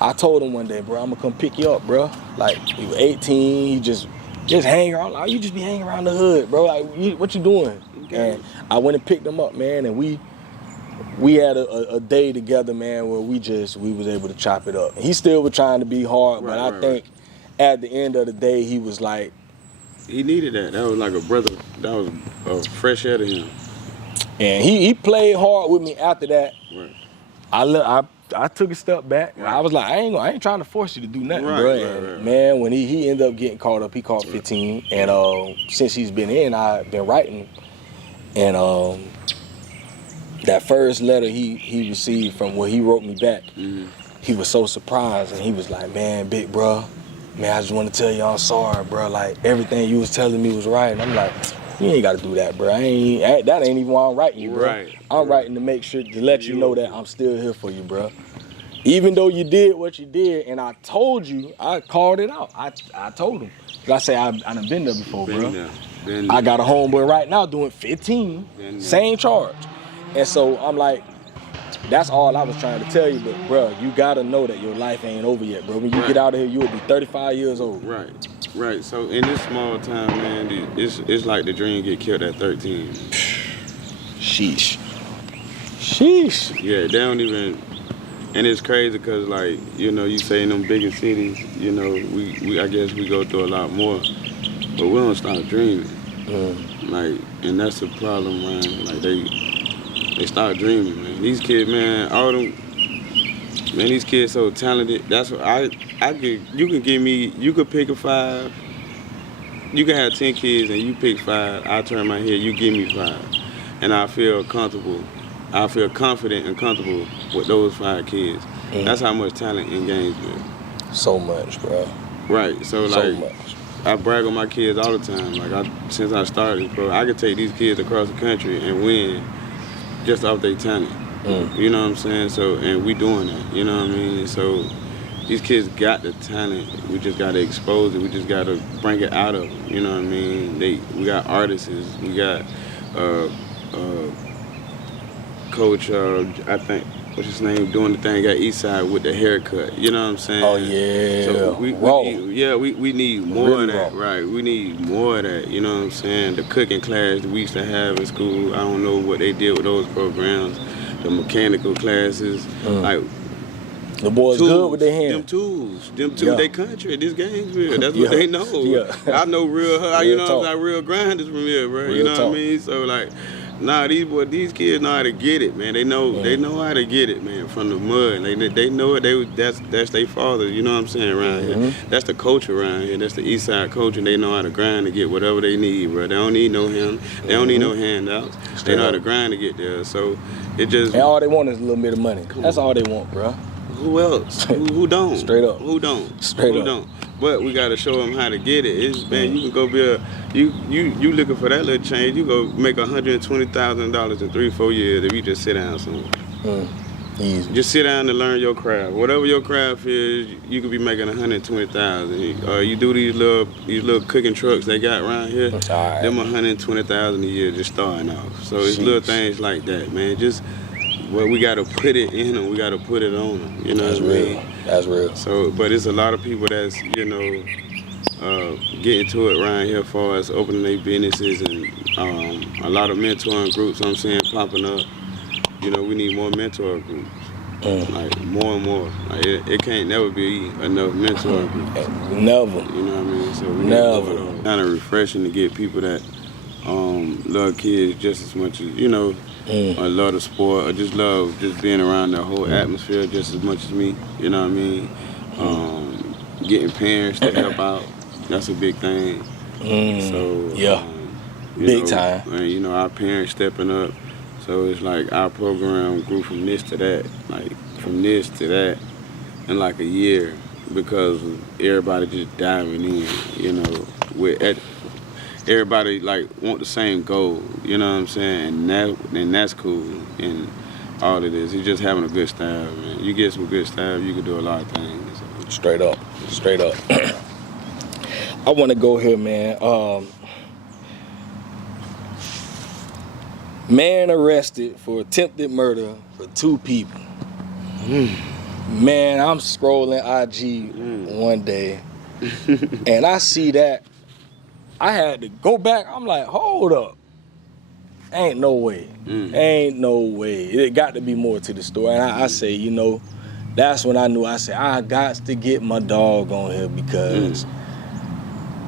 I told him one day, bro, I'm gonna come pick you up, bro. Like, he was 18, he just hang around. Like, you just be hanging around the hood, bro. Like, what you doing? Okay. And I went and picked him up, man, and we had a day together, man, where we was able to chop it up. He still was trying to be hard, but I think at the end of the day, he was like, he needed that. That was like a brother. That was a fresh air to him. And he played hard with me after that. Right. I took a step back. Right. I was like, I ain't trying to force you to do nothing, bro. Right. Man, when he ended up getting caught up, he caught 15. And since he's been in, I've been writing. And that first letter he received from where he wrote me back, he was so surprised. And he was like, man, big bro, man, I just want to tell you I'm sorry, bro. Like, everything you was telling me was right. And I'm like, you ain't got to do that, bro. That ain't even why I'm writing you, bro. Right. I'm writing to make sure, to let you know that I'm still here for you, bro. Even though you did what you did, and I told you, I called it out. I told him. Cause I say I done been there before, bro. Been there. I got a homeboy right now doing 15, same charge. And so I'm like, that's all I was trying to tell you, but bro, you gotta know that your life ain't over yet, bro. When you get out of here, you will be 35 years old. Right. So in this small time, man, it's like the dream get killed at 13. Sheesh. Yeah, they don't even, and it's crazy because, like, you know, you say in them bigger cities, you know, we I guess we go through a lot more, but we don't stop dreaming. Like, and that's the problem, man. Like, they start dreaming, man. These kids, man, these kids so talented. That's what you could pick a 5. You can have 10 kids and you pick 5. I turn my head, you give me 5. And I feel comfortable. I feel confident and comfortable with those 5 kids. That's how much talent in Gainesville. So much, bro. Right. So much. I brag on my kids all the time. Like, since I started, bro, I could take these kids across the country and win just off their talent. You know what I'm saying? So, and we doing that, you know what I mean? So these kids got the talent. We just got to expose it. We just got to bring it out of them, you know what I mean? We got artists. We got Coach, I think, what's his name, doing the thing at Eastside with the haircut, you know what I'm saying? Oh, yeah. So we need more really of that, right? We need more of that, you know what I'm saying? The cooking class that we used to have in school, I don't know what they did with those programs. The mechanical classes, like, The boys tools, good with their hands. Them tools, they country. This Gainesville, that's what they know. Yeah. I know real talk. like real grinders from here, bro. Real you know talk. what I mean? So like, these kids know how to get it, man. They know how to get it, man, from the mud. They know it. That's their father. You know what I'm saying? Around here, that's the culture around here. That's the East Side culture. They know how to grind to get whatever they need, bro. They don't need no hand. They don't need no handouts. They know how to grind to get there. So it just and all they want is a little bit of money. That's all they want, bro. Who else? Who don't? Straight up. Who don't? Straight who up. Don't? But we gotta show them how to get it. Man, you can go build. You looking for that little change? You go make $120,000 in 3-4 years if you just sit down somewhere. Easy. Just sit down and learn your craft. Whatever your craft is, you could be making $120,000. You do these little cooking trucks they got around here. All right. Them $120,000 a year just starting off. So it's little things like that, man. Just we gotta put it in them. We gotta put it on them. You know That's what I mean? real. That's real. So, but it's a lot of people that's getting to it around here as far as opening their businesses and a lot of mentoring groups. I'm seeing popping up. We need more mentor groups. Like more and more. Like it can't never be enough mentor groups. Never. You know what I mean? So we Never. Kind of refreshing to get people that love kids just as much as or love the sport, or just love just being around the whole atmosphere just as much as me. You know what I mean? Getting parents to help out, that's a big thing. So big time. And our parents stepping up. So it's like our program grew from this to that, like from this to that in like a year because of everybody just diving in, everybody like want the same goal, you know what I'm saying? And that's cool. And all it is, it's just having a good staff, man. You get some good staff, you can do a lot of things. So. Straight up. I want to go here, man. Man arrested for attempted murder for 2 people. Man, I'm scrolling IG one day, and I see that. I had to go back. I'm like, hold up. Ain't no way. Ain't no way. It got to be more to the story. And I say, that's when I knew. I said, I got to get my dog on here because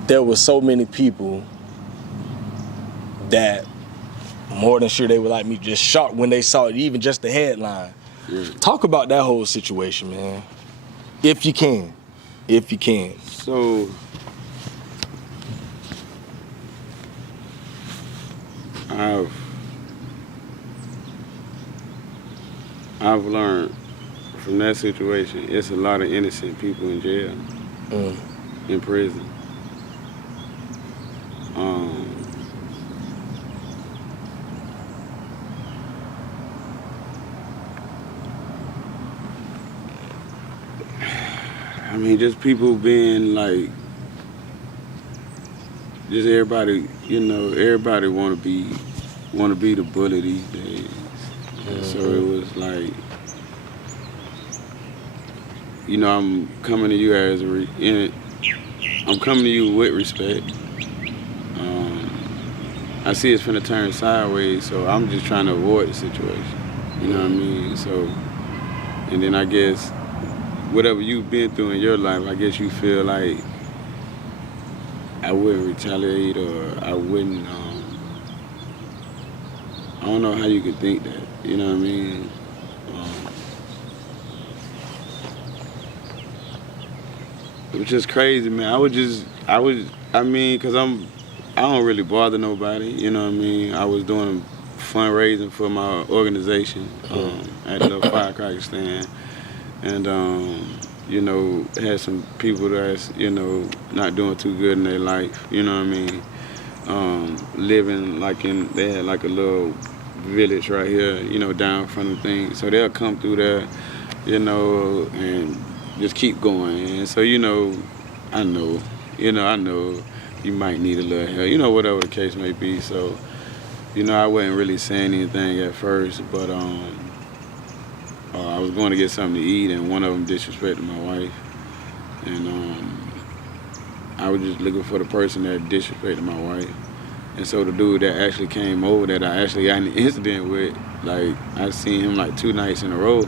there were so many people that more than sure they were like me, just shocked when they saw it, even just the headline. Talk about that whole situation, man. If you can. So, I've learned from that situation, it's a lot of innocent people in jail, in prison. I mean, just people being like, just everybody, everybody want to be the bully these days. So it was like, I'm coming to you I'm coming to you with respect. I see it's finna turn sideways, so I'm just trying to avoid the situation. You know what I mean? So, and then I guess whatever you've been through in your life, I guess you feel like I wouldn't retaliate or I wouldn't, I don't know how you could think that, you know what I mean? It was just crazy, man. Because I don't really bother nobody, you know what I mean? I was doing fundraising for my organization at the firecracker stand. And, had some people that's, not doing too good in their life, you know what I mean? Living they had like a little village right here, down from the thing. So they'll come through there, and just keep going. And so, I know you might need a little help, whatever the case may be. So, I wasn't really saying anything at first, but, I was going to get something to eat, and one of them disrespected my wife. And I was just looking for the person that disrespected my wife. And so the dude that actually came over that I actually got in an incident with, like, I seen him like 2 nights in a row.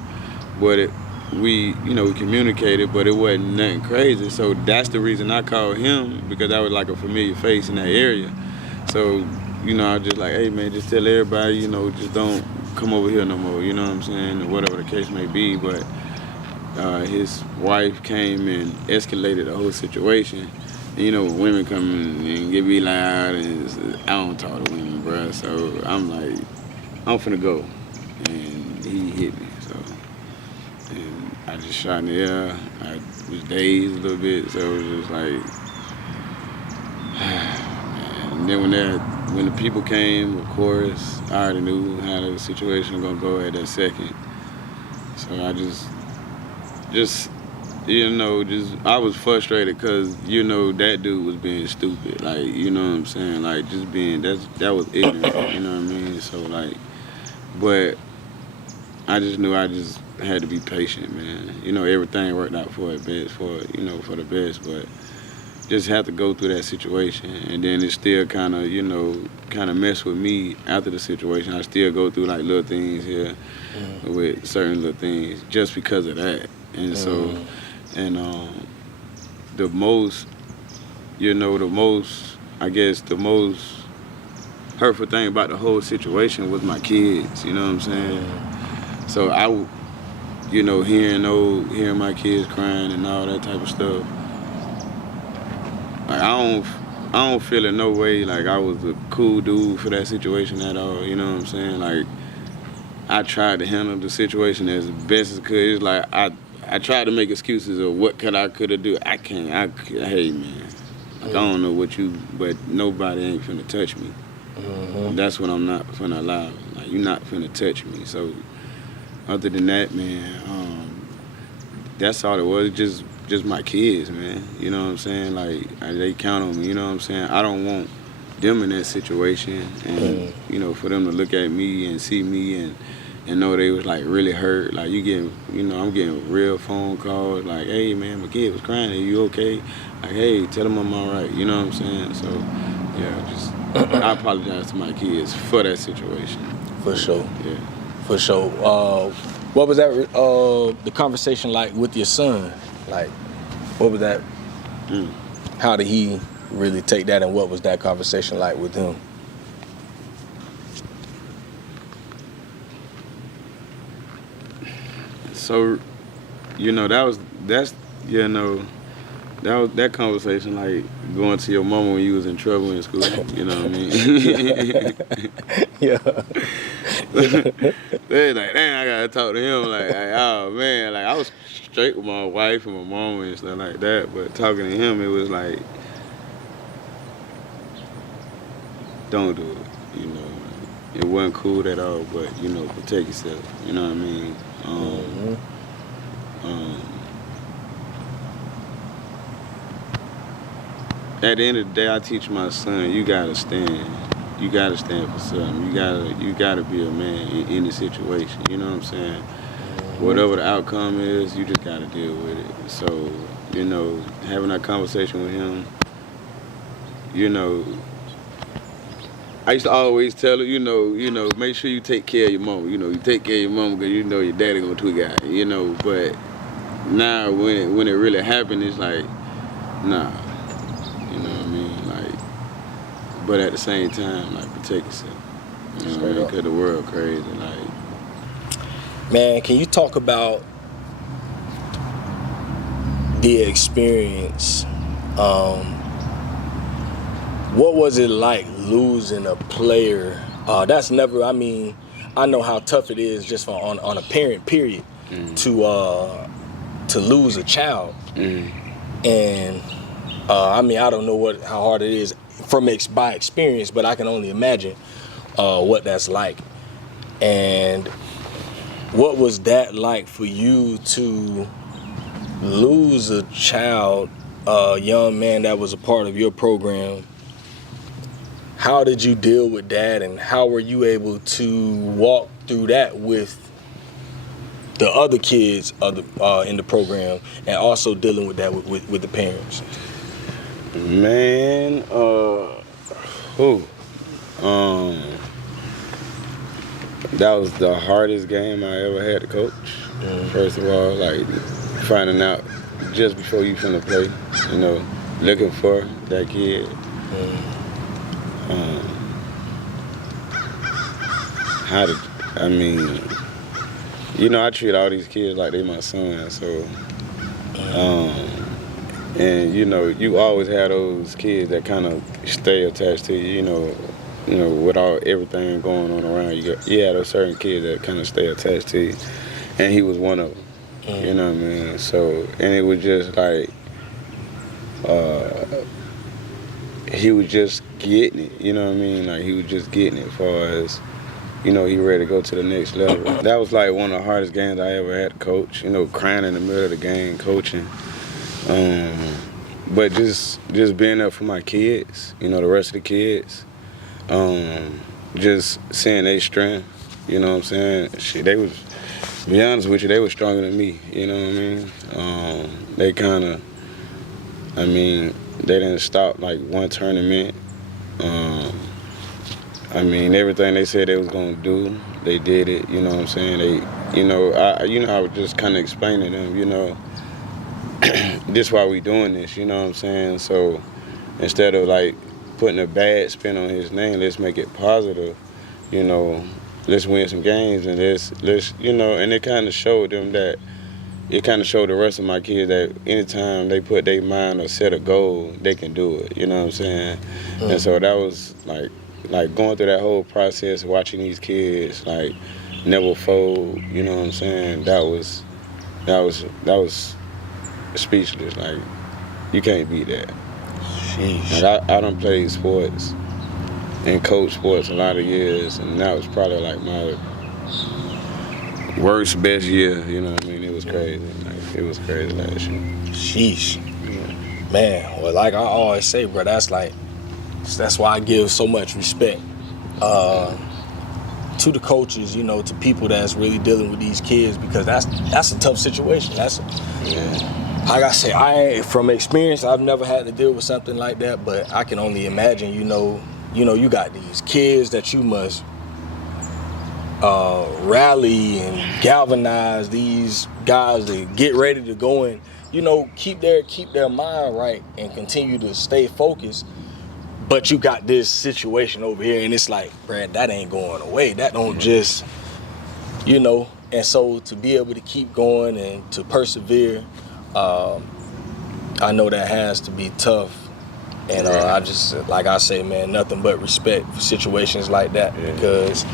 But we communicated, but it wasn't nothing crazy. So that's the reason I called him, because I was like a familiar face in that area. So, I was just like, hey man, just tell everybody, just don't come over here no more, you know what I'm saying, or whatever the case may be. But his wife came and escalated the whole situation. And, women come and get me loud, and I don't talk to women, bruh. So I'm like, I'm finna go. And he hit me, so. And I just shot in the air. I was dazed a little bit, so it was just like, and then when the people came, of course, I already knew how the situation was gonna go at that second. So I just I was frustrated because, that dude was being stupid. Like, you know what I'm saying? Like, just being, that was ignorant, you know what I mean? So, like, but I just knew I just had to be patient, man. Everything worked out for the best, but just had to go through that situation. And then it still kind of messed with me after the situation. I still go through, like, little things here with certain little things just because of that. And so, and the most hurtful thing about the whole situation was my kids, you know what I'm saying? So I, hearing my kids crying and all that type of stuff, like, I don't feel in no way like I was a cool dude for that situation at all, you know what I'm saying? Like, I tried to handle the situation as best as I could. It's like I tried to make excuses of what I could have do. I can't. Hey man, like, I don't know but nobody ain't finna touch me. That's what I'm not finna allow. Like, you're not finna touch me. So other than that, man, that's all it was. Just my kids, man. You know what I'm saying? Like, they count on me. You know what I'm saying? I don't want them in that situation, and for them to look at me and see me and know they was, like, really hurt. Like, I'm getting real phone calls like, hey man, my kid was crying, are you okay? Like, hey, tell them I'm all right, you know what I'm saying? So yeah, I apologize to my kids for that situation. For sure. Yeah. For sure. What was that the conversation like with your son? Like, what was that? How did he really take that, and what was that conversation like with him? So, that conversation like going to your mama when you was in trouble in school. You know what I mean? Yeah. They like, damn, I gotta talk to him. Like, oh man, like I was straight with my wife and my mama and stuff like that, but talking to him, it was like, don't do it. It wasn't cool at all, but protect yourself. You know what I mean? At the end of the day, I teach my son, you gotta stand. You gotta stand for something. You gotta be a man in any situation. You know what I'm saying? Whatever the outcome is, you just gotta deal with it. So, having that conversation with him, I used to always tell her, make sure you take care of your mama. You take care of your mama because your daddy gonna tweak out. But now when it really happened, it's like, nah. You know what I mean? Like, but at the same time, like, protect yourself. You know what I mean? Because the world crazy. Like, man, can you talk about the experience? What was it like losing a player? That's never. I mean, I know how tough it is just on a parent, period, to lose a child, and. I mean, I don't know how hard it is by experience, but I can only imagine what that's like. And what was that like for you to lose a child, a young man that was a part of your program? How did you deal with that, and how were you able to walk through that with the other kids in the program, and also dealing with that with the parents? Man, that was the hardest game I ever had to coach. First of all, like finding out just before you finna play, you know, looking for that kid. You know, I treat all these kids like they my son, so, and you know, you always have those kids that kind of stay attached to you, you know, with everything going on around you. You had those certain kids that kind of stay attached to you, and he was one of them. You know what I mean? So, and it was just like, he was just getting it. You know what I mean? Like he was just getting it, as far as, you know, he ready to go to the next level. That was like one of the hardest games I ever had to coach. You know, crying in the middle of the game, coaching. But just being there for my kids, you know, the rest of the kids. Just seeing their strength, you know what I'm saying? Shit, they was, to be honest with you, they were stronger than me, you know what I mean? They kind of, I mean, they didn't stop like one tournament. I mean, everything they said they was gonna do, they did it, you know what I'm saying? They, you know, I was just kind of explaining to them, you know, this why we doing this, you know what I'm saying? So instead of like putting a bad spin on his name, let's make it positive, you know, let's win some games, and let's you know, and it kind of showed them that, it kind of showed the rest of my kids that anytime they put their mind or set a goal, they can do it, you know what I'm saying? And so that was like going through that whole process, watching these kids like never fold, you know what I'm saying? That was speechless. Like, you can't beat that. Sheesh. Like I done played sports and coached sports a lot of years, and that was probably like my worst, best year, you know what I mean? It was crazy. Like, it was crazy last year. Sheesh. Yeah. Man, well, like I always say, bro, that's why I give so much respect to the coaches, you know, to people that's really dealing with these kids, because that's a tough situation. Like I say, from experience, I've never had to deal with something like that, but I can only imagine, you know, you got these kids that you must rally and galvanize these guys to get ready to go and, you know, keep their mind right and continue to stay focused. But you got this situation over here, and it's like, Brad, that ain't going away. That don't just, you know. And so to be able to keep going and to persevere, I know that has to be tough. And I just, like I say, man, nothing but respect for situations like that, because,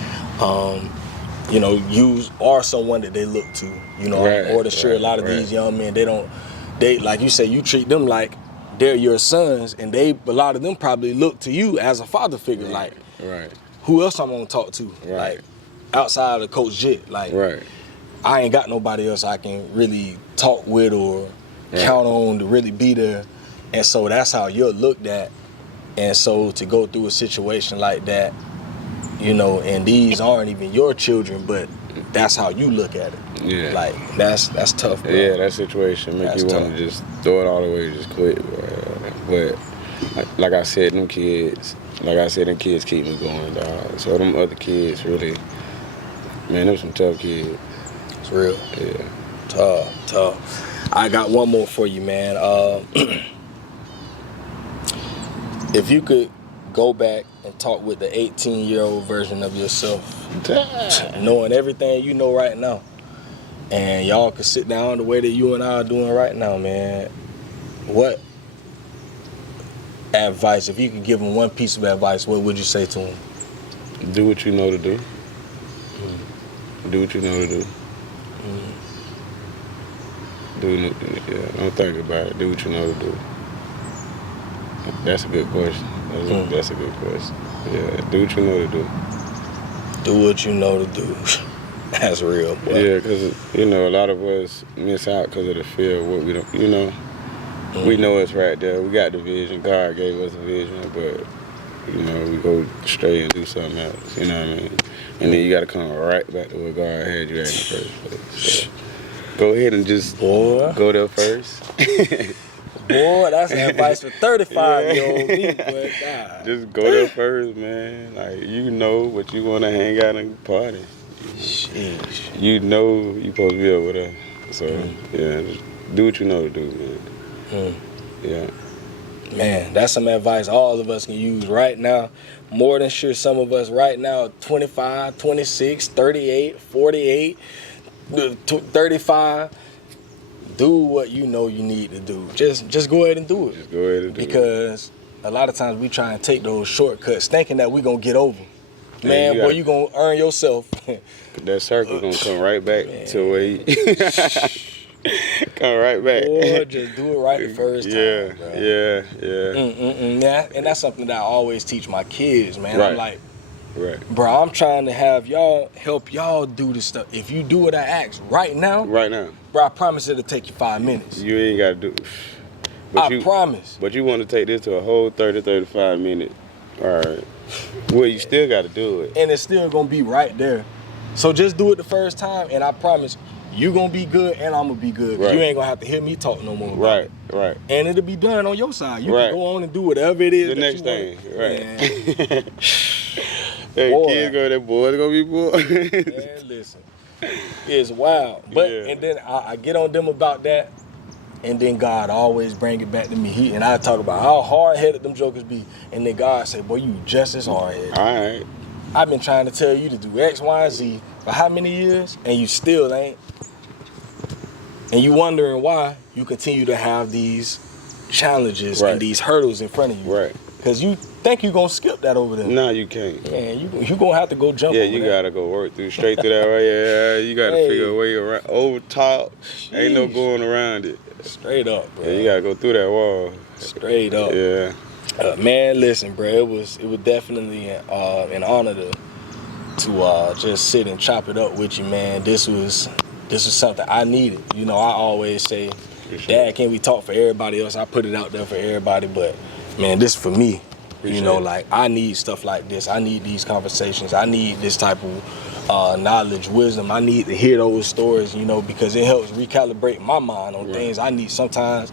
you know, you are someone that they look to, you know, or to sure a lot of these young men, they, like you say, you treat them like they're your sons, and a lot of them probably look to you as a father figure, like, who else I'm gonna talk to, like, outside of Coach Jit, like, I ain't got nobody else I can really talk with or count on to really be there. And so that's how you're looked at. And so to go through a situation like that, you know, and these aren't even your children, but that's how you look at it. Yeah. Like, that's tough, bro. Yeah, that situation make you want to just throw it all away, just quit, bro. But like I said, them kids keep me going, dog. So them other kids really, man, them some tough kids. It's real. Yeah. Tough. I got one more for you, man. If you could go back and talk with the 18-year-old version of yourself, knowing everything you know right now, and y'all could sit down the way that you and I are doing right now, man, what advice, if you could give him one piece of advice, what would you say to him? Do what you know to do. Do what you know to do. Don't think about it. Do what you know to do. That's a good question. That's a good question. Yeah, do what you know to do. Do what you know to do. That's real, boy. Yeah, because, you know, a lot of us miss out because of the fear of what we don't, you know. We know it's right there. We got the vision. God gave us a vision, but, you know, we go straight and do something else, you know what I mean? And then you got to come right back to where God had you at in the first place. So go ahead and just go there first. Boy, that's advice for 35-year-old me, but God. Just go there first, man. Like, you know what you want to hang out and party. Sheesh. You know you supposed to be over there. So, yeah, just do what you know to do, man. Yeah. Man, that's some advice all of us can use right now. More than sure some of us right now, 25, 26, 38, 48, 35, do what you know you need to do. Just go ahead and do it. Just go ahead and do it. Because a lot of times we try and take those shortcuts thinking that we going to get over. Man, boy, you going to earn yourself. That circle going to come right back to where you... Come right back. Boy, just do it right the first time, bro. Yeah. And that's something that I always teach my kids, man. Right. I'm like, Right. bro, I'm trying to have y'all help y'all do this stuff. If you do what I ask right now, bro, I promise it'll take you 5 minutes. You ain't got to do. I promise. But you want to take this to a whole 30, 35 minutes. All right. Well, you still got to do it. And it's still going to be right there. So just do it the first time, and I promise you going to be good and I'm going to be good. Right. You ain't going to have to hear me talk no more about it. Right. And it'll be done on your side. You can go on and do whatever it is the that next you thing. want. Right. Hey, Boy. kids go there, boys gonna be boys. Man, listen. It's wild. But and then I get on them about that, and then God always bring it back to me. And I talk about how hard-headed them jokers be. And then God say, boy, you just as hard-headed. All right. I've been trying to tell you to do X, Y, and Z for how many years, and you still ain't. And you wondering why you continue to have these challenges and these hurdles in front of you. Right. Because you think you're going to skip that over there. No, you can't. Yeah, you going to have to go jump over you that. got to go work straight through that. Right? Yeah, you got to figure a way around. Over top, ain't no going around it. Straight up, bro. Yeah, you got to go through that wall. Straight up. Yeah. Man, listen, bro, it was definitely an honor to just sit and chop it up with you, man. This was something I needed. You know, I always say, Dad, can we talk for everybody else? I put it out there for everybody, but man, this for me. You know, like I need stuff like this. I need these conversations. I need this type of knowledge, wisdom. I need to hear those stories, you know, because it helps recalibrate my mind on things I need. Sometimes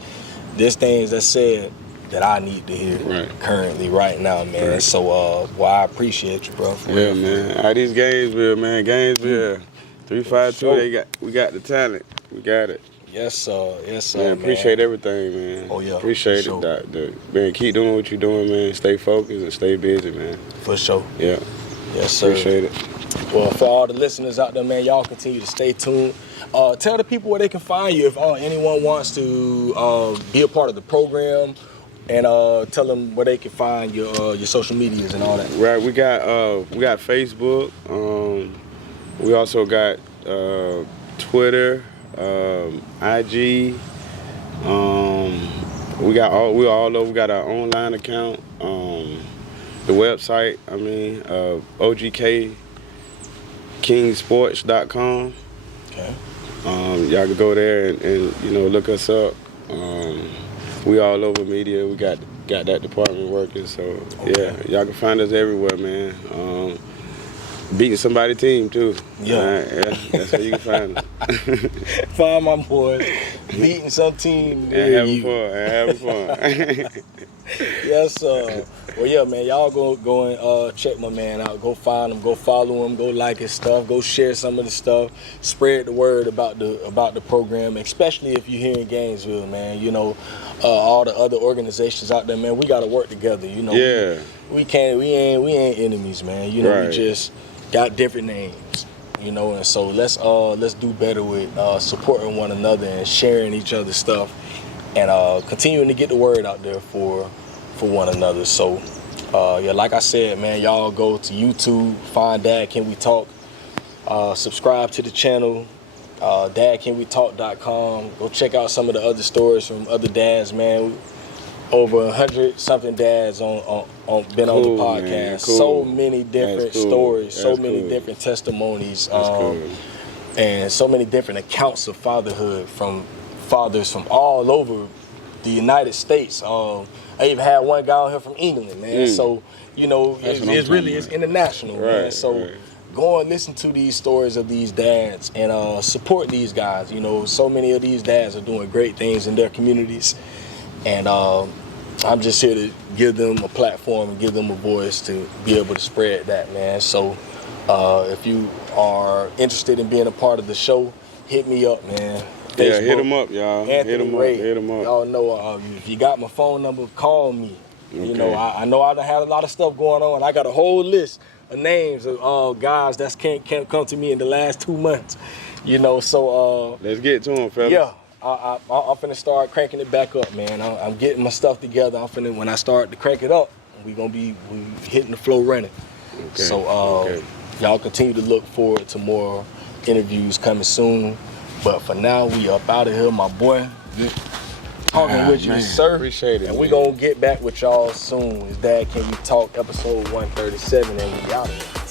there's things that said that I need to hear currently right now, man. Right. So, well, I appreciate you, bro. Yeah, man. All these Gainesville, man. Gainesville, 352. We got the talent. We got it. Yes, sir. Yes, sir. Man, appreciate everything, man. Oh, yeah. Appreciate it, Doctor. Man, keep doing what you're doing, man. Stay focused and stay busy, man. For sure. Yeah. Yes, sir. Appreciate it. Well, for all the listeners out there, man, y'all continue to stay tuned. Tell the people where they can find you if anyone wants to be a part of the program, and tell them where they can find your social medias and all that. Right. We got Facebook. We also got Twitter. IG, we're all over. We got our online account, the website. OGKKingsports.com. Okay. Y'all can go there and look us up. We all over media. We got that department working. So yeah, y'all can find us everywhere, man. Beating somebody's team too. Yeah. That's how you can find them. Find my boys beating some team. And having fun. Yes, sir. Well, yeah, man, y'all go and check my man out. Go find him, go follow him, go like his stuff, go share some of the stuff, spread the word about the program, especially if you're here in Gainesville, man. You know, all the other organizations out there, man, we got to work together. You know, we ain't enemies, man. You know, we just got different names. You know, and so let's do better with supporting one another and sharing each other's stuff, and continuing to get the word out there for one another. So like I said, man, y'all go to YouTube, find Dad Can We Talk, subscribe to the channel, dadcanwetalk.com. Go check out some of the other stories from other dads, man. Over 100-something dads been on the podcast. Man, cool. So many different stories, so many different testimonies, and so many different accounts of fatherhood from fathers from all over the United States. I even had one guy on here from England, man. So, you know, it's international, man. So go and listen to these stories of these dads and support these guys. You know, so many of these dads are doing great things in their communities. And I'm just here to give them a platform and give them a voice to be able to spread that, man. So If you are interested in being a part of the show, hit me up, man. Facebook, yeah, hit him up, y'all. Anthony Ray. Hit him up. Y'all know, if you got my phone number, call me. Okay. You know, I know I done had a lot of stuff going on. I got a whole list of names of guys that can't come to me in the last 2 months. You know, so let's get to him, fellas. Yeah, I'm finna start cranking it back up, man. I'm getting my stuff together. When I start to crank it up, we hitting the flow running. Okay. So y'all continue to look forward to more interviews coming soon. But for now, we up out of here, my boy. Talking with you, man. sir. Appreciate it. And man. we gonna get back with y'all soon. It's Dad Can We Talk, episode 137, and we out of here.